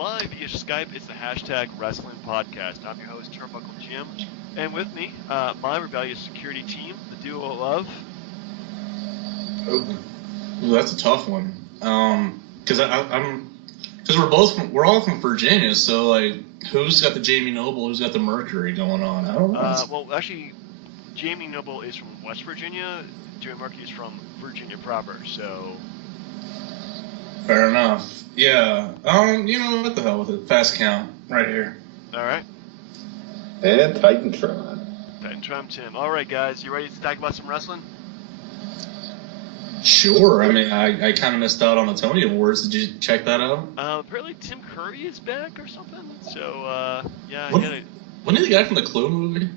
live via Skype. It's the hashtag Wrestling Podcast. I'm your host, Turnbuckle Jim, and with me, my rebellious security team, the duo of. Ooh, that's a tough one. Because we're all from Virginia, so like, who's got the Jamie Noble, who's got the Mercury going on? I don't know. Well, actually, Jamie Noble is from West Virginia. Joey Mercury is from Virginia proper, so. Fair enough. Yeah. What the hell with it? Fast count right here. All right. And Titantron. Titantron Tim. All right, guys, you ready to talk about some wrestling? Sure. I mean, I kind of missed out on the Tony Awards. Did you check that out? Apparently Tim Curry is back or something. So, yeah. Wasn't he the guy from the Clue movie?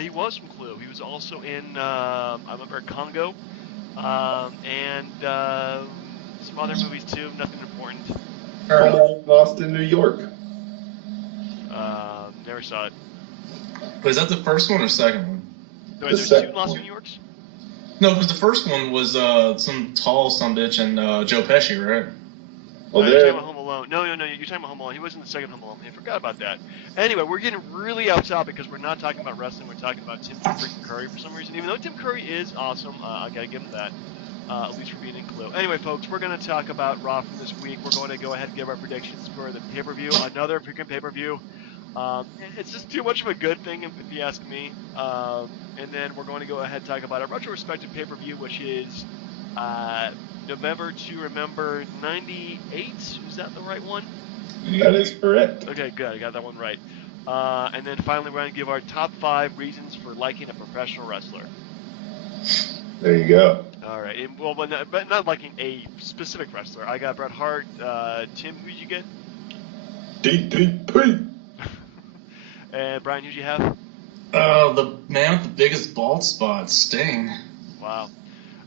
He was from Clue. He was also in, I remember Congo, and some other movies too. Nothing important. Lost in New York. Never saw it. But is that the first one or second one? No, there's two Lost in New Yorks? No, because the first one was some tall sumbitch and Joe Pesci, right? Well, you're talking about Home Alone. No, you're talking about Home Alone. He was in the second Home Alone. I forgot about that. Anyway, we're getting really off topic because we're not talking about wrestling. We're talking about Tim freaking Curry for some reason. Even though Tim Curry is awesome, I gotta give him that. At least for being in Clue. Anyway, folks, we're going to talk about Raw from this week. We're going to go ahead and give our predictions for the pay-per-view. Another freaking pay-per-view. It's just too much of a good thing, if you ask me. And then we're going to go ahead and talk about our retrospective pay-per-view, which is November to Remember 98. Is that the right one? That is correct. Okay, good. I got that one right. And then finally, we're going to give our top 5 reasons for liking a professional wrestler. There you go. All right. Well, but not liking a specific wrestler. I got Bret Hart. Tim, who'd you get? DDP. And Brian, who'd you have? The man with the biggest bald spot, Sting. Wow.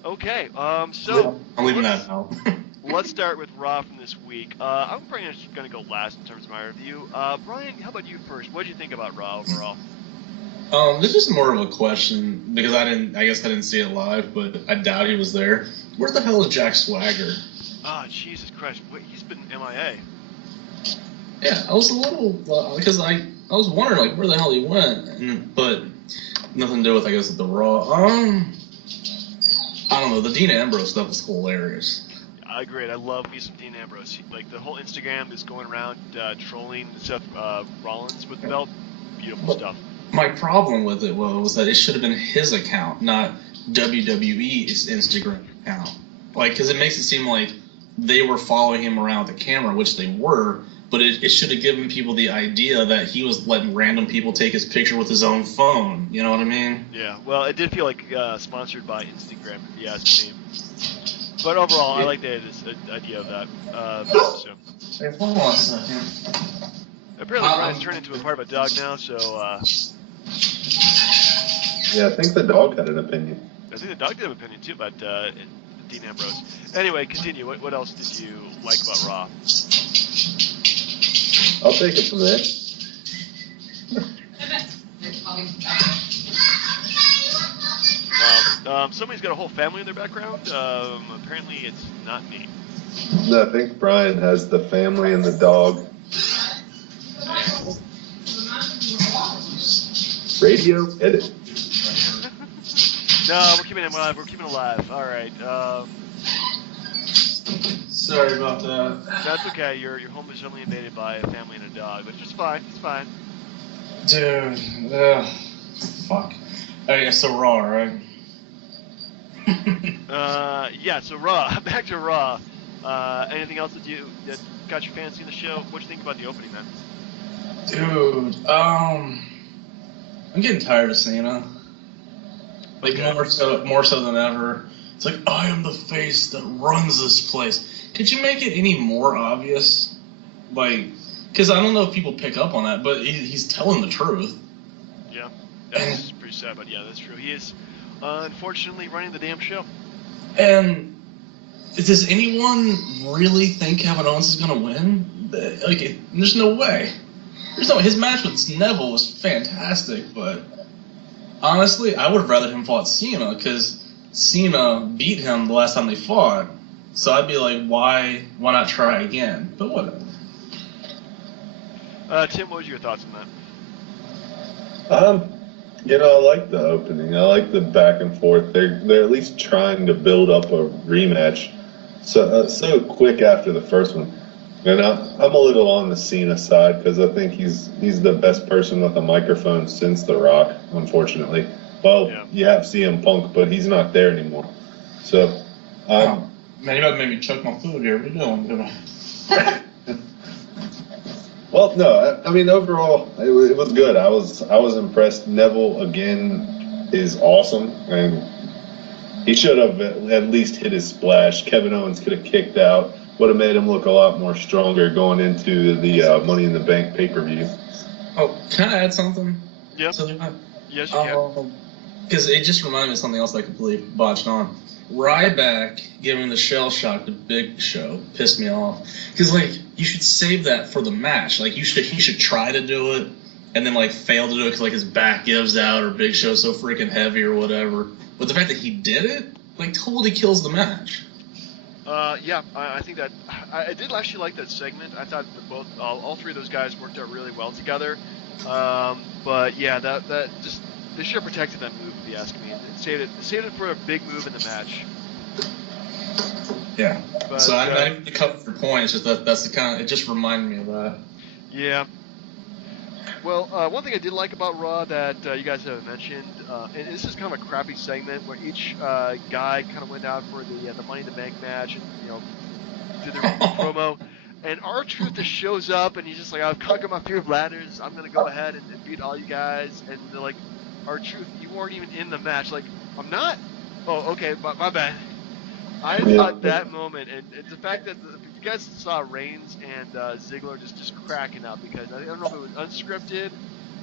Okay. So I'm leaving that out. Let's start with Raw from this week. I'm probably just going to go last in terms of my review. Brian, how about you first? What did you think about Raw overall? This is more of a question because I guess I didn't see it live, but I doubt he was there. Where the hell is Jack Swagger? Oh, Jesus Christ. Wait, he's been MIA. Yeah, I was a little, because I was wondering, like, where the hell he went, but nothing to do with, I guess, the Raw. I don't know, the Dean Ambrose stuff was hilarious. I agree. I love me some Dean Ambrose. Like, the whole Instagram is going around trolling Seth Rollins with the belt. Beautiful stuff. My problem with it was that it should have been his account, not WWE's Instagram account. Like, because it makes it seem like they were following him around with the camera, which they were, but it should have given people the idea that he was letting random people take his picture with his own phone. You know what I mean? Yeah, well, it did feel like sponsored by Instagram, if you ask me. But overall, I like the idea of that. So. Hey, hold on a second. Apparently, Brian's turned into a part of a dog now, so... Yeah, I think the dog had an opinion. I think the dog did have an opinion, too, about Dean Ambrose. Anyway, continue. What else did you like about Raw? I'll take it from there. Somebody's got a whole family in their background. Apparently, it's not me. No, I think Brian has the family and the dog. Radio edit. No, we're keeping it alive. We're keeping it alive. All right. Sorry about that. That's okay. Your home is suddenly invaded by a family and a dog, but it's just fine. It's fine. Dude, fuck. Okay, so Raw, right? Yeah. So Raw. Back to Raw. Anything else that got your fancy in the show? What'd you think about the opening, man? Dude, I'm getting tired of Cena. Like, okay. more so than ever. It's like, I am the face that runs this place. Could you make it any more obvious? Like, because I don't know if people pick up on that, but he's telling the truth. Yeah, that's pretty sad, but yeah, that's true. He is, unfortunately, running the damn show. And does anyone really think Kevin Owens is going to win? Like, there's no way. His match with Neville was fantastic, but honestly, I would have rather him fought Cena, because Cena beat him the last time they fought. So I'd be like, why not try again? But whatever. Tim, what was your thoughts on I like the opening. I like the back and forth. They're at least trying to build up a rematch so quick after the first one. And I'm a little on the Cena side because I think he's the best person with a microphone since The Rock, unfortunately. Well, Yeah. you have CM Punk, but he's not there anymore. So, Man, you about to make me choke my food here. What are you doing? well, no, I mean overall it was good. I was impressed. Neville again is awesome, and he should have at least hit his splash. Kevin Owens could have kicked out. Would have made him look a lot more stronger going into the Money in the Bank pay-per-view. Oh, can I add something? Yeah. Yes, you can. Because it just reminded me of something else I completely botched on. Ryback giving the shell shock to Big Show pissed me off. Because, you should save that for the match. He should try to do it and then, fail to do it because, his back gives out or Big Show's so freaking heavy or whatever. But the fact that he did it, totally kills the match. Yeah, I think that I did actually like that segment. I thought that all three of those guys worked out really well together. But yeah, that just they should have protected that move if you ask me. And saved it for a big move in the match. Yeah. But, so I need to cover your point. It's just that's the kind of it just reminded me of that. Yeah. Well, one thing I did like about Raw that you guys haven't mentioned, and this is kind of a crappy segment where each guy kind of went out for the Money in the Bank match and did their promo, and R-Truth just shows up and he's just like, I've conquered my fear of ladders, I'm gonna go ahead and beat all you guys, and they're like, R-Truth, you weren't even in the match. I'm not. Oh, okay, my bad. I thought that moment, and the fact that you guys saw Reigns and Ziggler just cracking up because I don't know if it was unscripted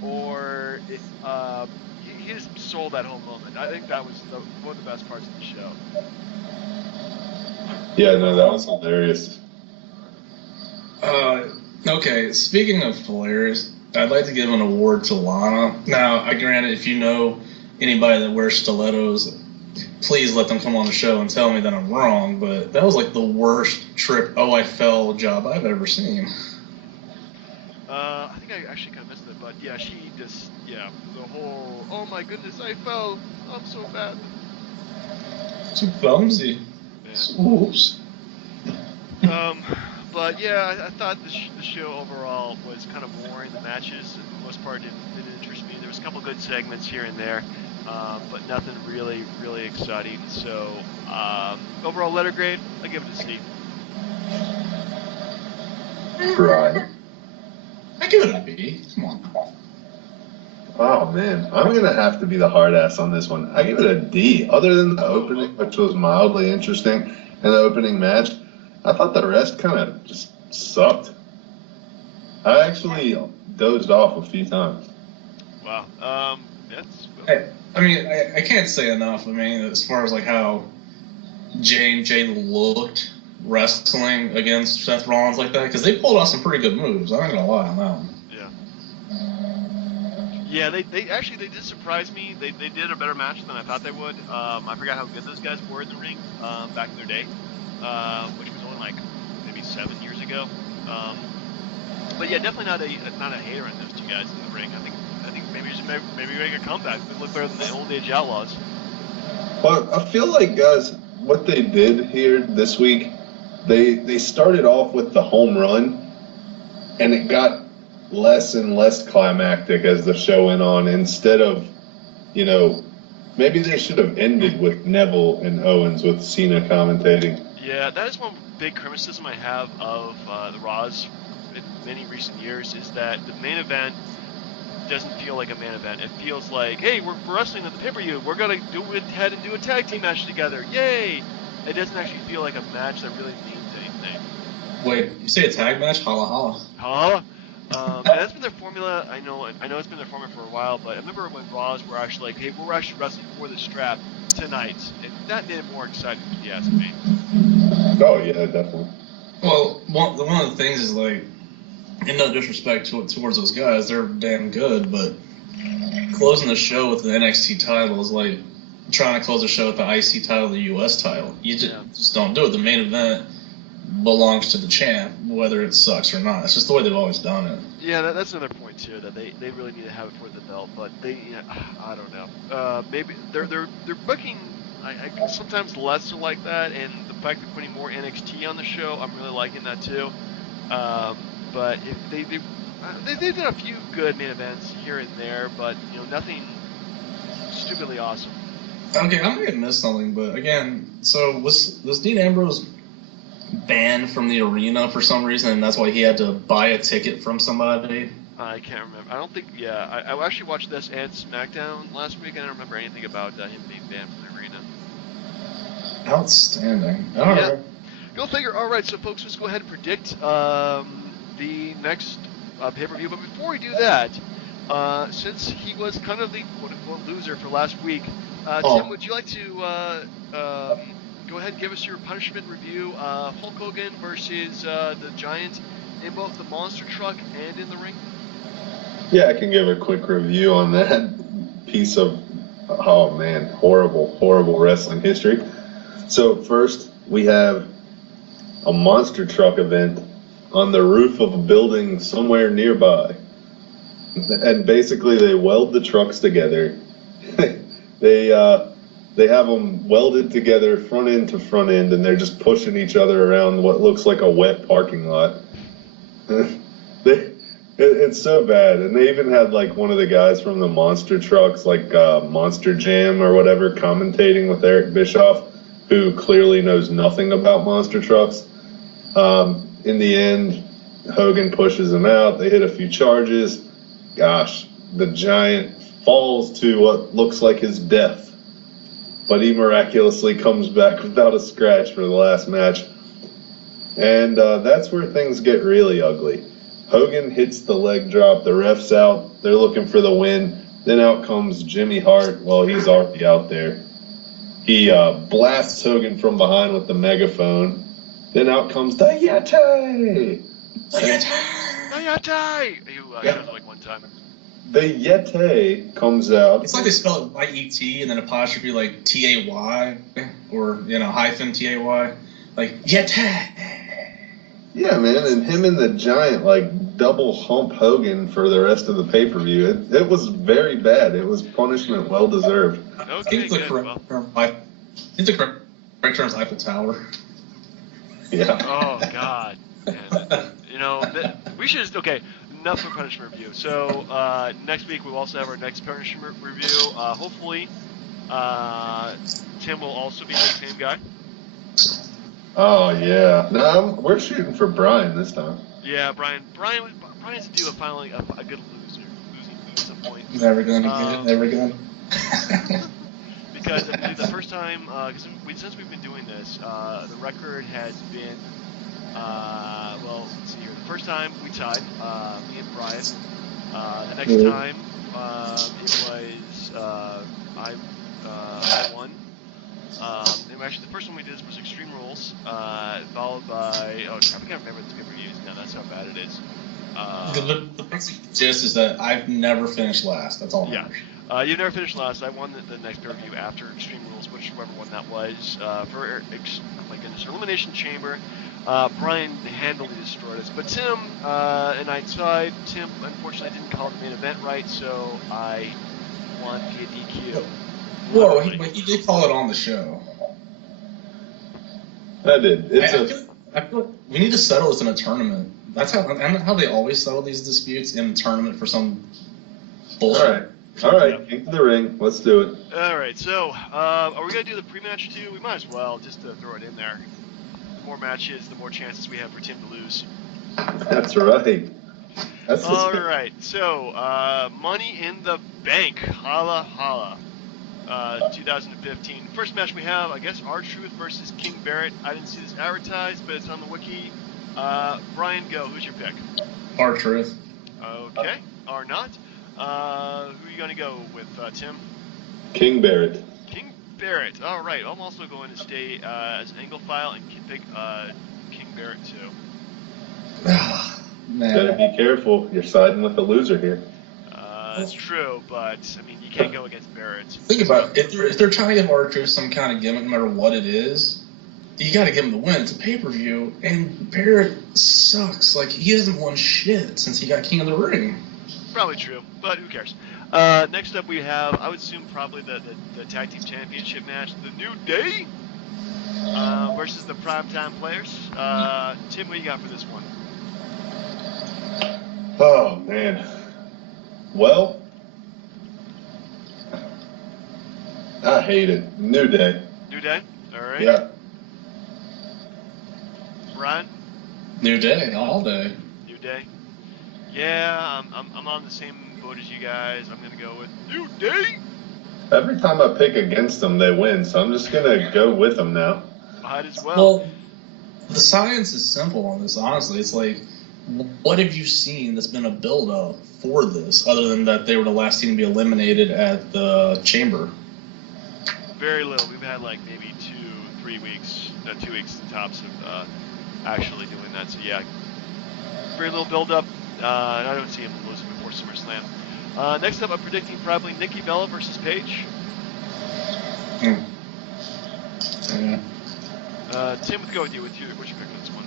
or he just sold that whole moment. I think that was one of the best parts of the show. Yeah, no, that was hilarious. Okay, speaking of hilarious, I'd like to give an award to Lana. Now, granted, if you know anybody that wears stilettos, please let them come on the show and tell me that I'm wrong, but that was the worst trip I fell job I've ever seen. I think I actually kind of missed it, but yeah, she just, the whole, oh my goodness, I fell, I'm so bad. Too clumsy. Yeah. Oops. But yeah, I thought the show overall was kind of boring. The matches, for the most part, didn't interest me. There was a couple good segments here and there. But nothing really, really exciting. So, overall letter grade, I give it a C. Right. I give it a B. Come on. Oh man, I'm gonna have to be the hard ass on this one. I give it a D. Other than the opening, which was mildly interesting, and the opening match, I thought the rest kind of just sucked. I actually dozed off a few times. Wow. That's. I can't say enough. As far as how J&J looked wrestling against Seth Rollins like that, because they pulled off some pretty good moves. I'm not gonna lie on that one. Yeah, they did surprise me. They did a better match than I thought they would. I forgot how good those guys were in the ring back in their day, which was only maybe 7 years ago. But yeah, definitely not a hater on those two guys in the ring. I think maybe make a comeback. They look better than the old age Outlaws. Well, I feel like, guys, what they did here this week, they started off with the home run, and it got less and less climactic as the show went on. Instead of, maybe they should have ended with Neville and Owens with Cena commentating. Yeah, that is one big criticism I have of the Raws in many recent years, is that the main event doesn't feel like a main event. It feels like, hey, we're wrestling at the pay-per-view. We're going to go ahead and do a tag team match together. Yay! It doesn't actually feel like a match that really means anything. Wait, you say a tag match? Holla holla. Holla. And that's been their formula. I know it's been their formula for a while, but I remember when Raws were actually like, hey, we're actually wrestling for the strap tonight. And that made it more exciting, if you ask me. Oh, yeah, definitely. Well, one of the things is in no disrespect towards those guys, they're damn good, but closing the show with the NXT title is like trying to close the show with the IC title, the US title. You just don't do it. The main event belongs to the champ, whether it sucks or not. It's just the way they've always done it. Yeah, that's another point too. That they really need to have it for the belt, but I don't know. Maybe they're booking. I sometimes less are like that, and the fact they're putting more NXT on the show, I'm really liking that too. But if they've done a few good main events here and there, but nothing stupidly awesome. Okay, I might have missed something, but again, so was Dean Ambrose banned from the arena for some reason, and that's why he had to buy a ticket from somebody? I can't remember. I don't think. Yeah, I actually watched this and SmackDown last week, and I don't remember anything about him being banned from the arena. Outstanding. All right. Go figure. All right, so folks, let's go ahead and predict the next pay-per-view. But before we do that, since he was kind of the quote-unquote loser for last week, Tim, would you like to go ahead and give us your punishment review? Hulk Hogan versus the Giant in both the monster truck and in the ring? Yeah, I can give a quick review on that piece of, oh man, horrible wrestling history. So first, we have a monster truck event on the roof of a building somewhere nearby. And basically they weld the trucks together. They have them welded together front end to front end, and they're just pushing each other around what looks like a wet parking lot. It's so bad. And they even had like one of the guys from the monster trucks, like Monster Jam or whatever, commentating with Eric Bischoff, who clearly knows nothing about monster trucks. In the end, Hogan pushes him out. They hit a few charges. Gosh, the Giant falls to what looks like his death, but he miraculously comes back without a scratch for the last match. And that's where things get really ugly. Hogan hits the leg drop, the ref's out, they're looking for the win. Then out comes Jimmy Hart. Well, he's already out there. He blasts Hogan from behind with the megaphone. Then out comes the Yeti! The Yeti! He was like one time. The Yeti comes out. It's like they spell it Y-E-T and then apostrophe like T-A-Y or, hyphen T-A-Y. Like, Yeti! Yeah, man, and him and the Giant, like, double hump Hogan for the rest of the pay-per-view. It was very bad. It was punishment well-deserved. Okay, I think the correct term is Eiffel Tower. Yeah. Oh, God. Man. We should just, okay, enough for punishment review. So, next week we'll also have our next punishment review. Hopefully, Tim will also be the same guy. Oh, yeah. No, we're shooting for Brian this time. Yeah, Brian's due finally a good losing at some point. Never gonna get it, never gonna. Because I believe the first time, since we've been doing this, the record has been, let's see here. The first time we tied, me and Brian. The next time, it was I won. And actually, the first one we did was Extreme Rules, followed by, I can't remember the pay-per-views now. That's how bad it is. The basic gist is that I've never finished last. That's all. Yeah. You never finished last. I won the next pay-per-view after Extreme Rules, whichever one that was. For my goodness, Elimination Chamber, Brian handily destroyed us. But Tim and I tied. Tim, unfortunately, didn't call the main event right, so I won via DQ. Whoa, he did call it on the show. I did. I feel like we need to settle this in a tournament. That's how they always settle these disputes, in a tournament for some bullshit. All right, into the ring. Let's do it. All right, so are we going to do the pre-match too? We might as well, just to throw it in there. The more matches, the more chances we have for Tim to lose. That's right. All right, so Money in the Bank, holla holla, 2015. First match we have, I guess, R-Truth versus King Barrett. I didn't see this advertised, but it's on the wiki. Brian, go. Who's your pick? R-Truth. Okay, or not. Who are you going to go with, Tim? King Barrett. King Barrett. All right, I'm also going to stay as Angle File and pick King Barrett too. Man. Gotta be careful. You're siding with the loser here. That's true, but I mean, you can't go against Barrett. Think about it. If they're trying to give R-Truth some kind of gimmick, no matter what it is, you got to give him the win. It's a pay-per-view, and Barrett sucks. Like, he hasn't won shit since he got King of the Ring. Probably true, but who cares? Next up we have, I would assume, probably the Tag Team Championship match, The New Day versus the Primetime Players. Tim, what do you got for this one? Oh, man. Well, I hate it. New Day. New Day? All right. Yeah. Brian? New Day, all day. New Day? Yeah, I'm on the same boat as you guys. I'm going to go with New Day. Every time I pick against them, they win, so I'm just going to go with them now. Might as well. Well, the science is simple on this, honestly. It's like, what have you seen that's been a build-up for this, other than that they were the last team to be eliminated at the Chamber? Very little. We've had like maybe 2 weeks tops of actually doing that. So yeah, very little build-up. And I don't see him losing before SummerSlam. Next up, I'm predicting probably Nikki Bella versus Paige. Yeah. Tim, let's go with you. What's your pick on this one?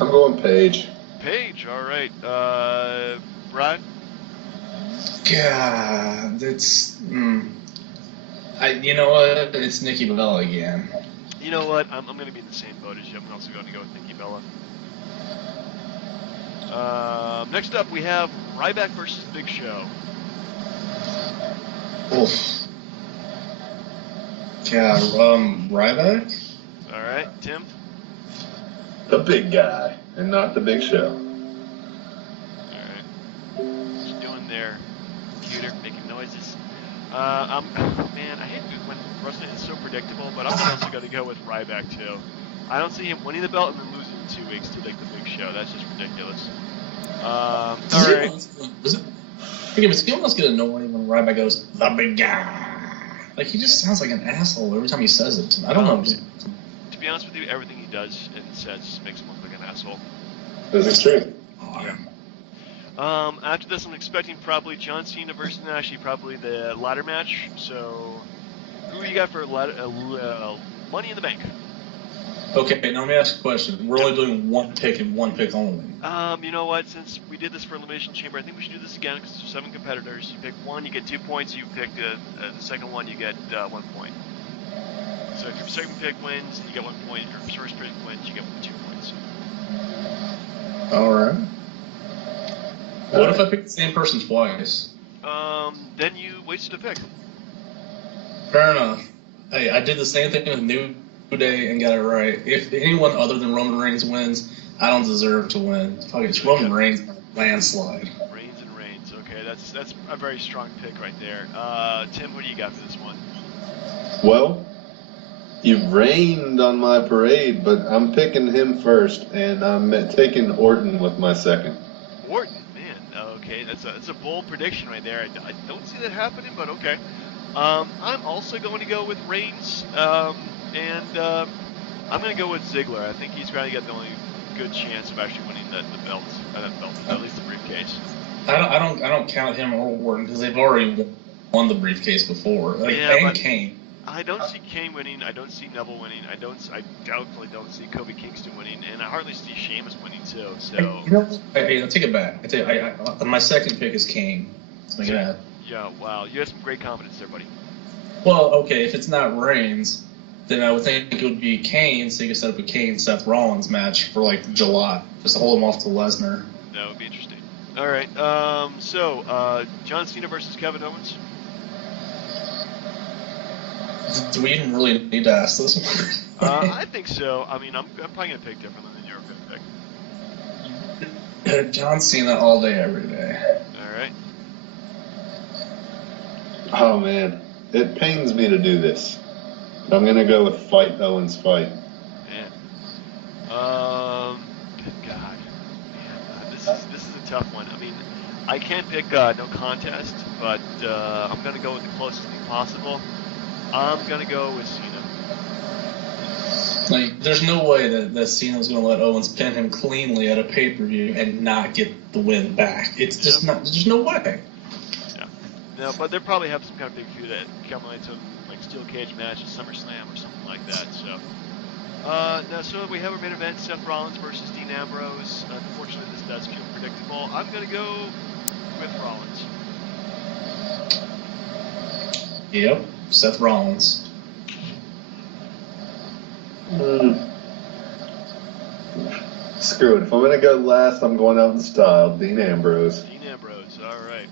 I'm going Paige. Paige, all right. Brian? God, it's... you know what? It's Nikki Bella again. You know what? I'm going to be in the same boat as you. I'm also going to go with Nikki Bella. Next up, we have Ryback versus Big Show. Oof. God, Ryback? All right, Tim? The big guy, and not the Big Show. All right. Just doing their computer, making noises. Man, I hate when wrestling is so predictable, but I'm also going to go with Ryback, too. I don't see him winning the belt and then losing in 2 weeks to like the Big Show. That's just ridiculous. All right. Does he almost get annoying when Ryback goes, the big guy? Like, he just sounds like an asshole every time he says it. I don't know. To be honest with you, everything he does and says just makes him look like an asshole. This is true. Yeah. After this, I'm expecting probably John Cena versus Nash, probably the ladder match. So, who you got for Money in the Bank? Okay, now let me ask you a question. We're only doing one pick and one pick only. You know what? Since we did this for Elimination Chamber, I think we should do this again because there's 7 competitors. You pick one, you get 2 points. You pick the second one, you get 1 point. So if your second pick wins, you get 1 point. If your first pick wins, you get 2 points. All right. What if I pick the same person twice? Then you wasted a pick. Fair enough. Hey, I did the same thing with New Day and got it right. If anyone other than Roman Reigns wins, I don't deserve to win. It's Roman Reigns landslide. Reigns and Reigns. Okay, that's a very strong pick right there. Tim, what do you got for this one? Well, you rained on my parade, but I'm picking him first, and I'm taking Orton with my second. Orton, man. Okay, that's a bold prediction right there. I don't see that happening, but okay. I'm also going to go with Reigns, and I'm going to go with Ziggler. I think he's going to get the only good chance of actually winning the belt, at least the briefcase. I don't count him or Orton because they've already won the briefcase before. And Kane. I don't see Kane winning. I don't see Neville winning. I definitely don't see Kobe Kingston winning, and I hardly see Sheamus winning too. So Hey, I'll take it back. My second pick is Kane. Let's make it happen. Yeah, wow, you have some great confidence there, buddy. Well, okay, if it's not Reigns, then I would think it would be Kane, so you could set up a Kane-Seth Rollins match for, like, July, just to hold him off to Lesnar. That would be interesting. All right, so John Cena versus Kevin Owens? Do we even really need to ask this one? I think so. I mean, I'm probably going to pick differently than you're going to pick. John Cena all day, every day. All right. Oh, man. It pains me to do this. I'm going to go with Fight Owens Fight. Man. God. Man, this is a tough one. I mean, I can't pick no contest, but I'm going to go with the closest thing possible. I'm going to go with Cena. Like, there's no way that Cena's going to let Owens pin him cleanly at a pay-per-view and not get the win back. It's just not. There's no way. Yeah. No, but they probably have some kind of big feud that come into like steel cage match at SummerSlam or something like that. So. Now, so we have our main event: Seth Rollins versus Dean Ambrose. Unfortunately, this does feel predictable. I'm gonna go with Rollins. Yep, Seth Rollins. Screw it. If I'm gonna go last, I'm going out in style. Dean Ambrose. Dean Ambrose. All right.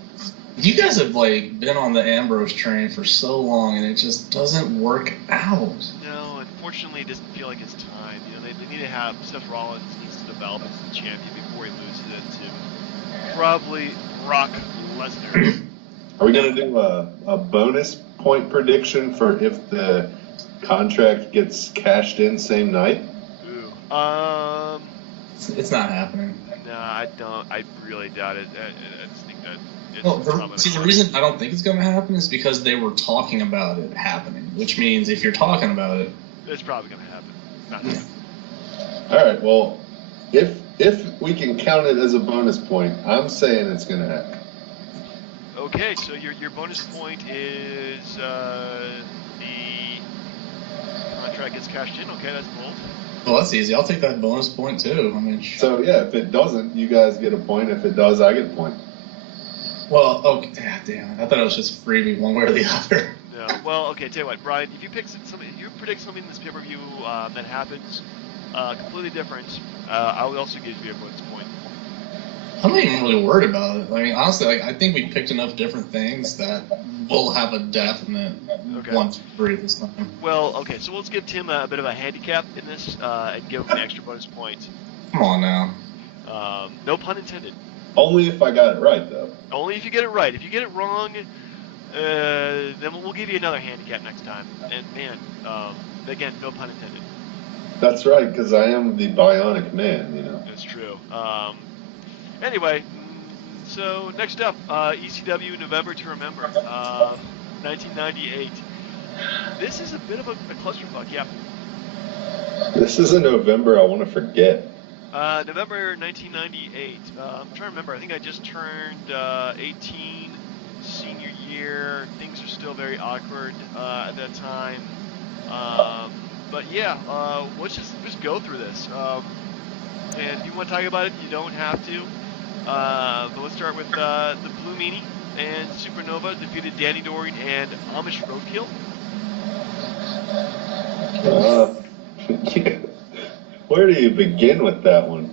You guys have been on the Ambrose train for so long, and it just doesn't work out. No, unfortunately, it doesn't feel like it's time. They need to have Seth Rollins needs to develop as the champion before he loses it to probably Brock Lesnar. Are we gonna do a bonus point prediction for if the contract gets cashed in same night? Ooh. It's not happening. No, I don't. I really doubt it. I just think that it's Well, probably the reason I don't think it's going to happen is because they were talking about it happening, which means if you're talking about it, it's probably going to happen. Not happening. All right. Well, if we can count it as a bonus point, I'm saying it's gonna happen. Okay, so your bonus point is the contract gets cashed in. Okay, that's bold. well, that's easy. I'll take that bonus point too. I mean, So yeah, if it doesn't, you guys get a point. If it does, I get a point. well, okay, damn it. I thought it was just freebie one way or the other. No. Well, okay. Tell you what, Brian. If you predict something in this pay-per-view that happens completely different, I will also give you a bonus point. I'm not even really worried about it. I mean, honestly, I think we picked enough different things that we'll have a definite 1, 2, 3 this time. Well, okay. So let's give Tim a bit of a handicap in this and give him an extra bonus point. Come on now. No pun intended. Only if I got it right, though. Only if you get it right. If you get it wrong, then we'll give you another handicap next time. And man, again, no pun intended. That's right, because I am the bionic man, That's true. Anyway, so next up, ECW November to Remember, 1998. This is a bit of a clusterfuck, yeah. This is a November I want to forget. November 1998. I'm trying to remember. I think I just turned 18, senior year. Things are still very awkward at that time. But yeah, let's just go through this. And if you want to talk about it, you don't have to. But let's start with the Blue Meanie and Supernova defeated Danny Doring and Amish Roadkill. Where do you begin with that one?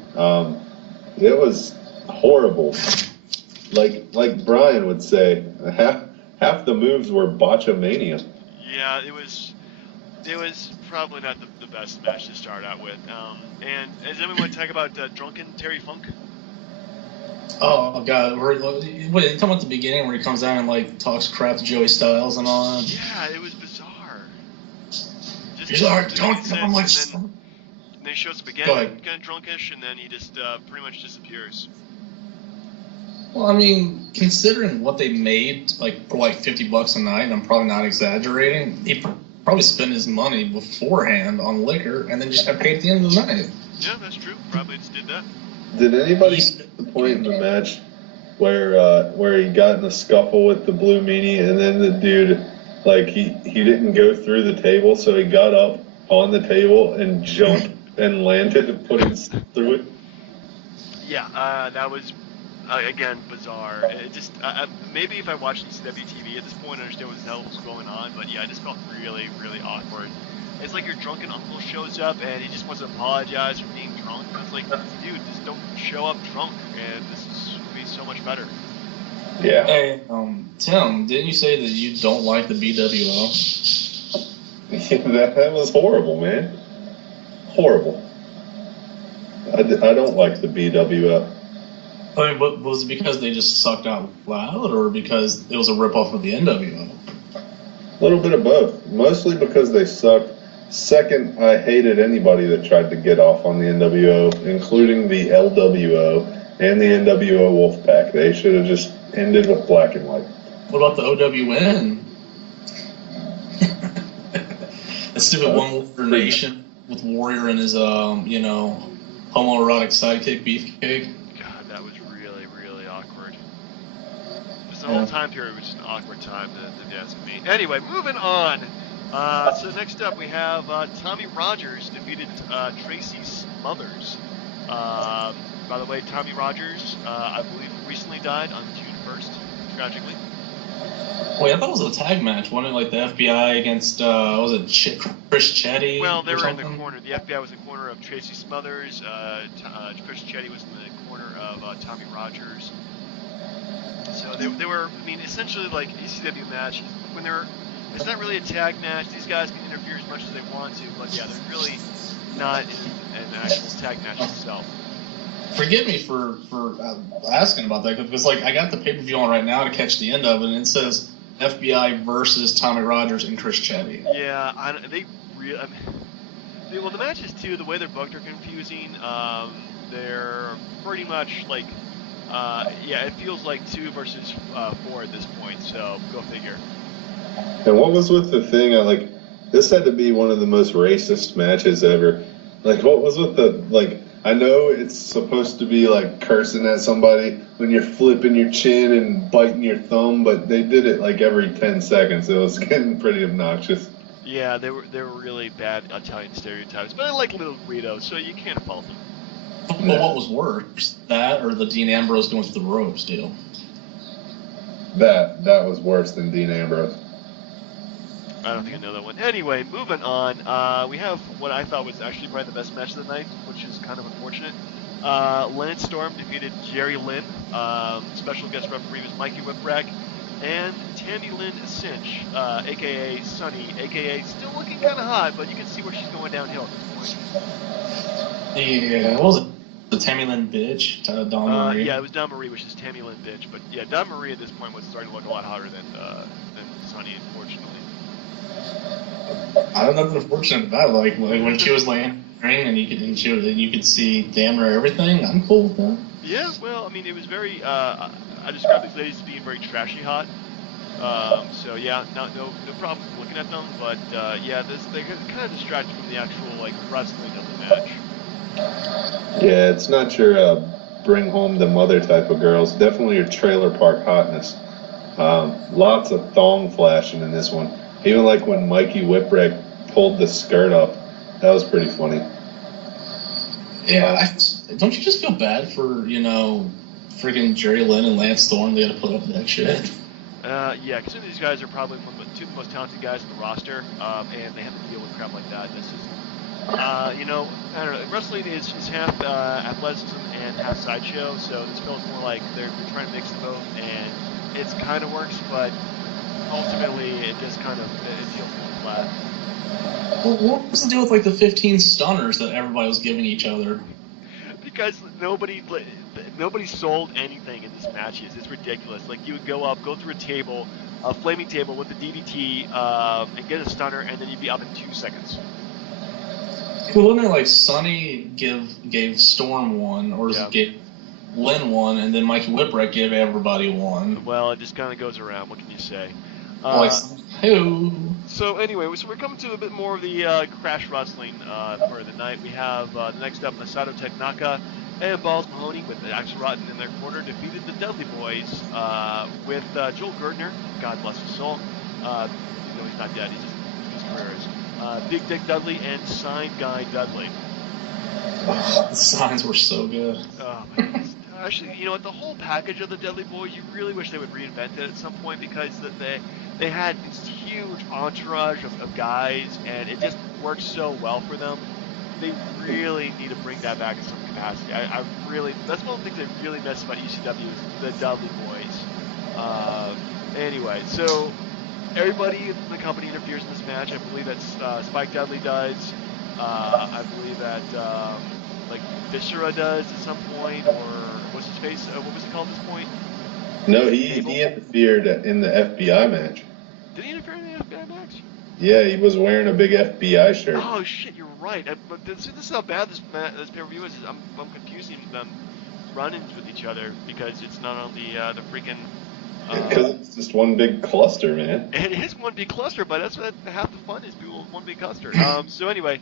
It was horrible. Like Brian would say, half the moves were botchamania. Yeah, it was probably not the best match to start out with. And does anyone want to talk about drunken Terry Funk? Oh god, wait, you talking about the beginning where he comes down and talks crap to Joey Styles and all that? Yeah, it was bizarre. He's like, don't tell him and then he shows up again, kind of drunkish, and then he just pretty much disappears. Well, I mean, considering what they made, for $50 a night, and I'm probably not exaggerating, he probably spent his money beforehand on liquor and then just got paid at the end of the night. Yeah, that's true. Probably just did that. Did anybody get the point in the match where he got in a scuffle with the Blue Meanie and then the dude, he didn't go through the table, so he got up on the table and jumped and landed, putting through it? Yeah, that was, again, bizarre. It just, maybe if I watched ECW TV at this point, I understand what the hell was going on, but yeah, I just felt really, really awkward. It's like your drunken uncle shows up and he just wants to apologize for being drunk. It's like, dude, just don't show up drunk, and this would be so much better. Yeah. Hey, Tim, didn't you say that you don't like the BWO? That was horrible, man. Horrible. I don't like the BWO. I mean, but was it because they just sucked out loud, or because it was a ripoff of the NWO? A little bit of both. Mostly because they sucked. Second, I hated anybody that tried to get off on the NWO, including the LWO and the NWO Wolfpack. They should have just ended with black and white. What about the OWN? That stupid One Warrior Nation with Warrior and his, homoerotic sidekick Beefcake. God, that was really, really awkward. Just the whole time period was just an awkward time to ask me. Anyway, moving on. So next up we have Tommy Rogers defeated Tracy Smothers. By the way, Tommy Rogers, I believe, recently died on June 1st, tragically. Wait, I thought it was a tag match. Wasn't it like the FBI against, was it Chris Chetty? Well, they or were something? in the corner. The FBI was in the corner of Tracy Smothers. Chris Chetty was in the corner of Tommy Rogers. So they were, I mean, essentially like ECW match. When they're, it's not really a tag match. These guys can interfere as much as they want to, but yeah, they're really not in an actual tag match itself. Forgive me for asking about that, because like I got the pay-per-view on right now to catch the end of it, and it says FBI versus Tommy Rogers and Chris Chetty. Yeah, well, the matches too, the way they're booked are confusing. They're pretty much like, yeah, it feels like 2 versus 4 at this point. So go figure. And what was with the thing? This had to be one of the most racist matches ever. Like, what was with the like? I know it's supposed to be like cursing at somebody when you're flipping your chin and biting your thumb, but they did it like every 10 seconds. It was getting pretty obnoxious. Yeah, they were really bad Italian stereotypes, but I like Little Guido, so you can't fault them. Well, what was worse, that or the Dean Ambrose going through the ropes deal? That was worse than Dean Ambrose. I don't think I know that one. Anyway, moving on. We have what I thought was actually probably the best match of the night, which is kind of unfortunate. Lance Storm defeated Jerry Lynn. Special guest referee was Mikey Whipwreck. And Tammy Lynn Cinch, a.k.a. Sunny, a.k.a. still looking kind of hot, but you can see where she's going downhill at this point. Yeah, what was it? The Tammy Lynn bitch? Dawn Marie? Yeah, it was Dawn Marie, which is Tammy Lynn bitch. But yeah, Dawn Marie at this point was starting to look a lot hotter than Sunny, unfortunately. I don't know if unfortunate about it. Like when she was laying in the ring and you could see damn near everything. I'm cool with that. Yeah, well, I mean, it was very. I describe these ladies as being very trashy hot. So yeah, no problem looking at them, but yeah, they kind of distracted from the actual like wrestling of the match. Yeah, it's not your bring home the mother type of girls. Definitely your trailer park hotness. Lots of thong flashing in this one. Even like when Mikey Whipwreck pulled the skirt up, that was pretty funny. Yeah, don't you just feel bad for, freaking Jerry Lynn and Lance Storm? They got to put up with that shit. Yeah, because these guys are probably two of the most talented guys in the roster, and they have to deal with crap like that. This is, I don't know. Wrestling is half athleticism and half sideshow, so this feels more like they're trying to mix both, and it kind of works, but ultimately it just kind of it feels a little flat. Well, what was the deal with like the 15 stunners that everybody was giving each other? Because nobody sold anything in this match. It's ridiculous. Like you would go through a flaming table with the DDT, and get a stunner, and then you'd be up in 2 seconds. Well, wasn't it like Sonny gave Storm one, or gave Lynn one, and then Mikey Whipwreck gave everybody one? Well, it just kind of goes around. What can you say? So anyway, so we're coming to a bit more of the Crash Wrestling for the night. We have next up Masato Tanaka and Balls Mahoney with Axel Rotten in their corner defeated the Dudley Boys with Joel Gertner, God bless his soul. He's not dead. He's just his career is. Big Dick Dudley and Sign Guy Dudley. Oh, the signs were so good. Oh, man. Actually, the whole package of the Dudley Boys, you really wish they would reinvent it at some point, because they had this huge entourage of guys, and it just works so well for them. They really need to bring that back in some capacity. That's one of the things I really miss about ECW is the Dudley Boys. Anyway, so everybody in the company interferes in this match. I believe that Spike Dudley does. I believe that Viscera does at some point, or what's his face? What was it called at this point? No, he interfered in the FBI match. Did he interfere in the FBI match? Yeah, he was wearing a big FBI shirt. Oh shit, you're right. But this is how bad this pay-per-view is. I'm confusing them run-ins with each other, because it's not on the freaking. Because it's just one big cluster, man. It is one big cluster, but that's what half the fun is. People one big cluster. So anyway,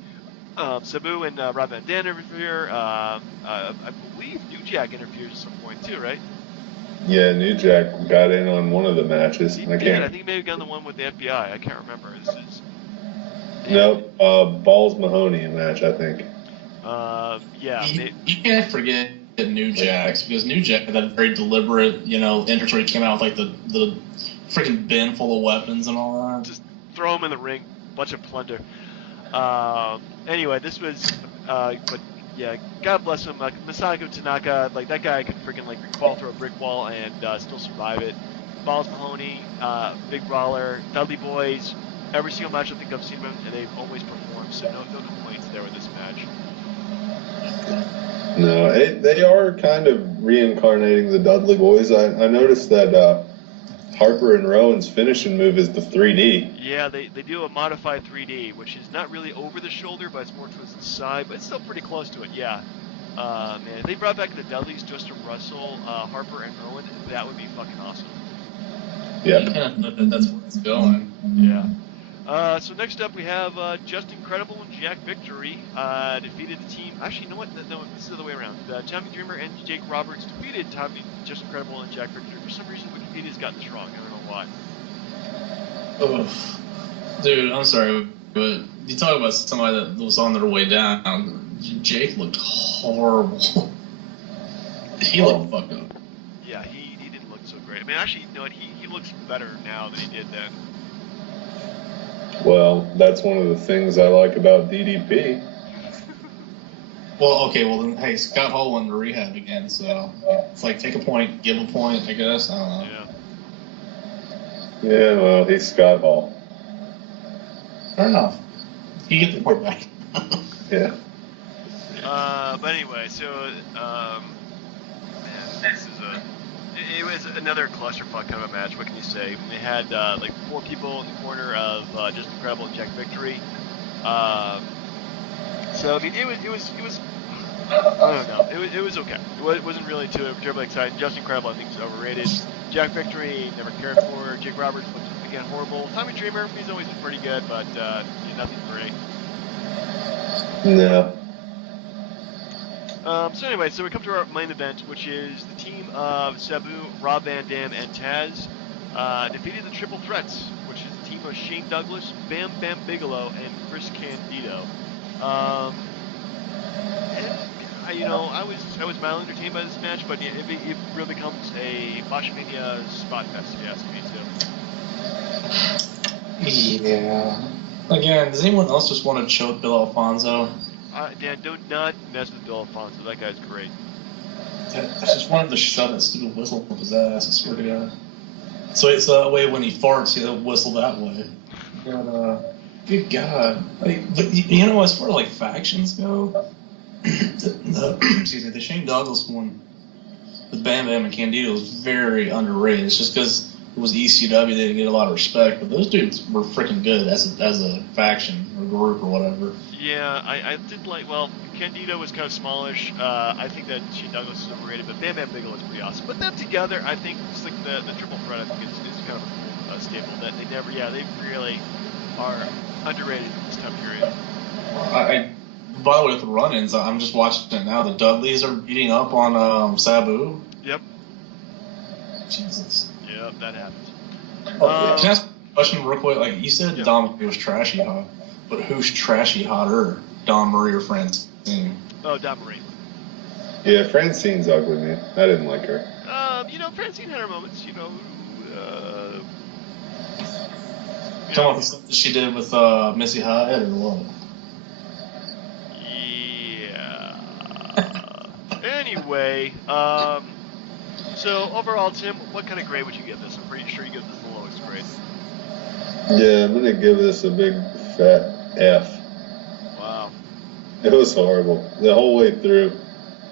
Sabu and Rob Van Dam interfere. I believe New Jack interferes at some point too, right? Yeah, New Jack got in on one of the matches. He did. I think he may have gotten the one with the FBI. I can't remember. Nope. Balls Mahoney match, I think. Yeah. You can't forget New Jack's, because New Jack had that very deliberate, entrance where he came out with like the freaking bin full of weapons and all that. Just throw him in the ring, bunch of plunder. Anyway, this was, but yeah, God bless him. Masako Tanaka, like that guy could freaking like fall through a brick wall and still survive it. Balls Mahoney, Big Brawler, Dudley Boys. Every single match I think I've seen them, and they've always performed. So no complaints there with this match. No, they are kind of reincarnating the Dudley Boys. I noticed that Harper and Rowan's finishing move is the 3D. Yeah, they do a modified 3D, which is not really over the shoulder, but it's more towards the side, but it's still pretty close to it, yeah. Man, if they brought back the Dudleys just to wrestle Harper and Rowan, that would be fucking awesome. Yeah. That's where it's going. Yeah. So next up we have Just Incredible and Jack Victory defeated the team. Actually, you know what? No, this is the other way around. Tommy Dreamer and Jake Roberts defeated Just Incredible and Jack Victory. For some reason, Wikipedia's got this wrong. I don't know why. Ugh. Dude, I'm sorry, but you talk about somebody that was on their way down. Jake looked horrible. He looked fucked up. Yeah, he didn't look so great. I mean, actually, you know what? He looks better now than he did then. Well, that's one of the things I like about DDP. Well, then, hey, Scott Hall went to rehab again, so it's like take a point, give a point, I guess. I don't know. Yeah, well, he's Scott Hall. Fair enough. You get the point back. Yeah. But anyway, so, man, it was another clusterfuck kind of a match. What can you say? We had like 4 people in the corner of Just Incredible and Jack Victory. So I mean, it was I don't know. It was okay. It wasn't really too terribly exciting. Just Incredible, I think, is overrated. Jack Victory, never cared for. Jake Roberts looked again horrible. Tommy Dreamer, he's always been pretty good, but nothing great. No. So anyway, so we come to our main event, which is the team of Sabu, Rob Van Dam, and Taz defeated the Triple Threats, which is the team of Shane Douglas, Bam Bam Bigelow, and Chris Candido. I was mildly entertained by this match, but it really becomes a Botchamania spot fest, if you ask me too. Yeah. Again, does anyone else just want to choke Bill Alfonso? Dan, do not mess with Bill Alfonso. That guy's great. I just wanted to shove that stupid whistle up his ass, I swear to God. So it's that way when he farts, he'll whistle that way. But, good God. But you know, as far as like factions go, the Shane Douglas one with Bam Bam and Candido was very underrated. It's just because it was ECW, they didn't get a lot of respect, but those dudes were freaking good as a faction or group or whatever. Yeah, I did like, well, Candido was kind of smallish. I think that Shane Douglas is overrated, but Bam Bam Bigelow is pretty awesome. But them together, I think, just like the triple threat, I think is kind of a staple that they really are underrated in this time period. By the way, with the run-ins, I'm just watching it now. The Dudleys are beating up on Sabu. Yep. Jesus. Yep, that happens. Can I ask a question real quick? Like, you said Dom was trashy hot, but who's trashy hotter? Don Marie or Francine? Oh, Don Marie. Yeah, Francine's ugly, man. I didn't like her. Francine had her moments, Come on, the stuff that she did with Missy Hyde or what? Yeah. Anyway, so overall, Tim, what kind of grade would you give this? I'm pretty sure you give this the lowest grade. Yeah, I'm gonna give this a big fat F. Wow. It was horrible. The whole way through.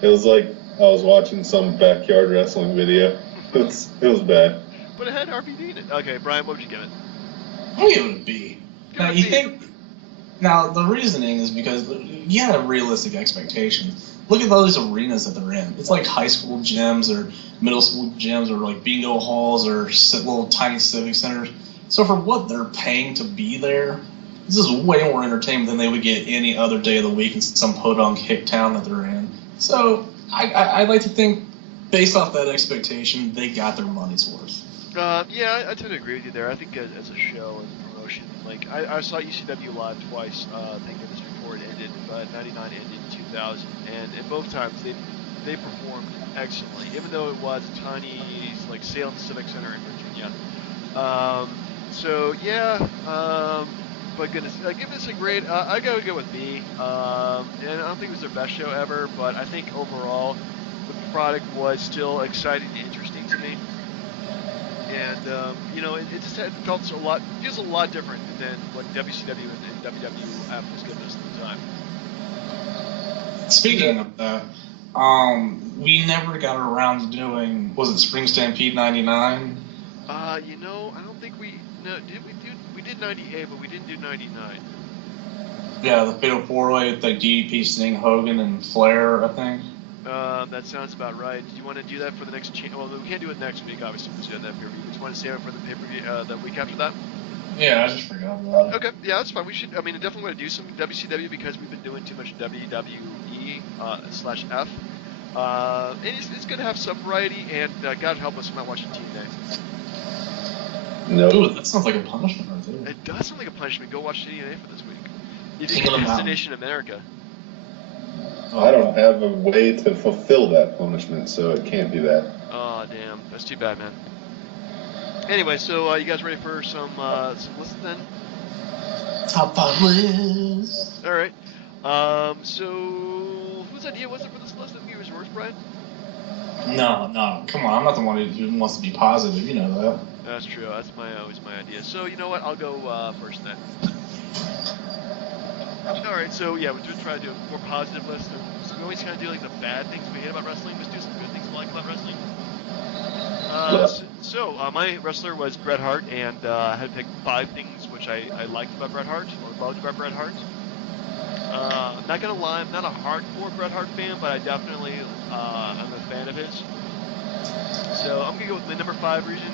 It was like I was watching some backyard wrestling video. It was bad. But it had RVD in it. Okay, Brian, what would you give it? I'll give it a B. Now, you think... Now, the reasoning is because you have realistic expectations. Look at those arenas that they're in. It's like high school gyms or middle school gyms or like bingo halls or little tiny civic centers. So for what they're paying to be there, this is way more entertainment than they would get any other day of the week in some podunk hick town that they're in. So I'd like to think, based off that expectation, they got their money's worth. Yeah, I tend to agree with you there. I think as a show, as a promotion. Like I saw ECW live twice, thank goodness, before it ended. But '99 ended in 2000, and in both times they performed excellently, even though it was a tiny like Salem Civic Center in Virginia. So yeah, but goodness, give this a grade. I gotta go with B. And I don't think it was their best show ever, but I think overall the product was still exciting and interesting to me. And you know, it just feels a lot different than what WCW and WWF was giving us at the time. Speaking of that, we never got around to doing, was it Spring Stampede '99? You know, I don't think we did 98, but we didn't do 99. Yeah, the Fatal 4-Way with like DDP, Sting, Hogan, and Flair, I think. That sounds about right. Do you want to do that for the next? Well, we can't do it next week, obviously, because we have that pay-per-view. Do you want to save it for the pay-per-view the week after that? Yeah, I just forgot about it. Okay, yeah, that's fine. We should. I mean, I definitely want to do some WCW because we've been doing too much WWE /F. And it's good to have some variety. And God help us, I'm not watching TNA. No. Ooh, that sounds like a punishment right there. It does sound like a punishment. Go watch TNA for this week. You King did of the Destination America. I don't have a way to fulfill that punishment, so it can't be that. Oh, damn. That's too bad, man. Anyway, so you guys ready for some lists then? Top 5 list. All right. So whose idea was it for this list? I think it was yours, Brian. No, come on. I'm not the one who wants to be positive. You know that. That's true. That's always my idea. So you know what? I'll go first then. All right. So yeah, we're just trying to do a more positive list. So we always kind of do like the bad things we hate about wrestling. Let's do some good things we like about wrestling. My wrestler was Bret Hart, and I had to pick 5 things which I liked about Bret Hart or loved about Bret Hart. I'm not gonna lie, I'm not a hardcore Bret Hart fan, but I definitely am a fan of his. So I'm gonna go with my number 5 reason.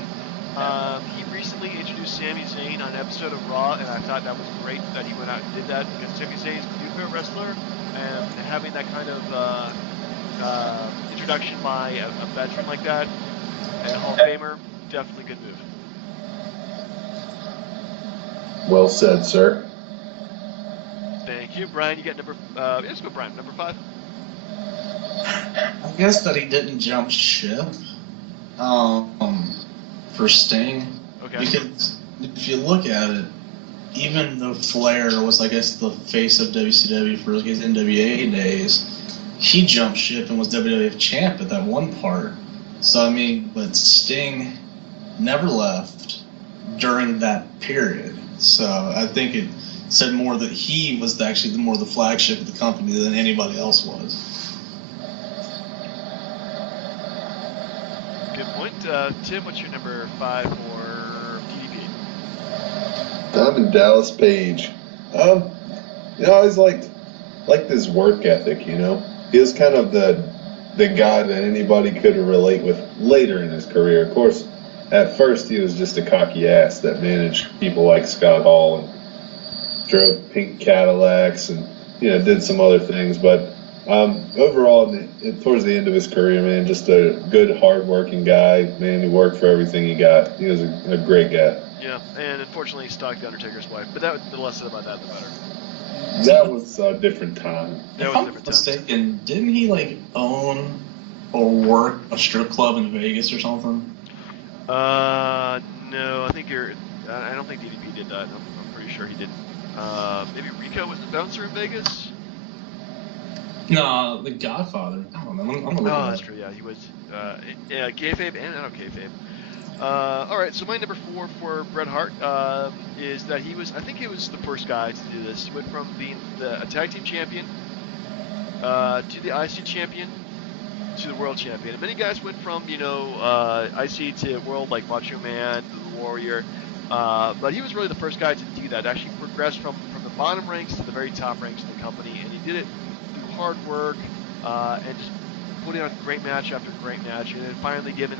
He recently introduced Sami Zayn on an episode of Raw, and I thought that was great that he went out and did that because Sami Zayn is my new favorite wrestler, and having that kind of introduction by a veteran like that and a Hall of Famer, definitely good move. Well said, sir. Thank you, Brian. You get number. Let's go, Brian. Number 5. I guess that he didn't jump ship. For Sting. Okay. Because if you look at it, even though Flair was, I guess, the face of WCW for his NWA days, he jumped ship and was WWF champ at that one part. So, I mean, but Sting never left during that period. So I think it said more that he was actually more the flagship of the company than anybody else was. Good point. Tim, what's your number 5 for DDP? Diamond Dallas Page. I always liked his work ethic. You know, he was kind of the guy that anybody could relate with later in his career. Of course, at first he was just a cocky ass that managed people like Scott Hall and drove pink Cadillacs and did some other things. But overall, towards the end of his career, man, just a good, hard-working guy. Man, he worked for everything he got. He was a great guy. Yeah, and unfortunately, he stalked the Undertaker's wife. But the less said about that, the better. That was a different time. That If was a I'm different time. mistaken, didn't he own or work a strip club in Vegas or something? No, I think I don't think DDP did that. I'm pretty sure he didn't. Maybe Rico was the bouncer in Vegas. No, the Godfather. I don't know. I'm Oh, that's true. Yeah, he was. Kayfabe and out of kayfabe. All right, so my number 4 for Bret Hart is that I think he was the first guy to do this. He went from being a tag team champion to the IC champion to the world champion. And many guys went from, IC to world, like Macho Man, the Warrior. But he was really the first guy to do that, actually progress from the bottom ranks to the very top ranks of the company. And he did it through hard work and just putting on great match after great match. And then finally giving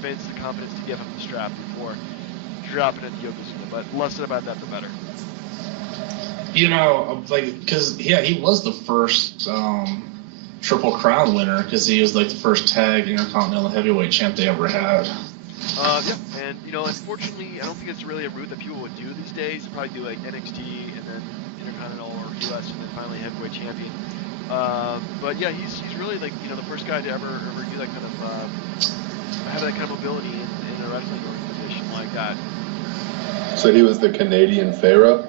Vince the confidence to give him the strap before dropping it to Yokozuna. But less said about that, the better. Because he was the first Triple Crown winner because he was the first tag Intercontinental Heavyweight champ they ever had. Yeah, and unfortunately, I don't think it's really a route that people would do these days. They'd probably do like NXT and then Intercontinental or US and then finally heavyweight champion. But yeah, he's really like the first guy to ever do that kind of have that kind of mobility in a wrestling organization like that. So he was the Canadian Pharaoh?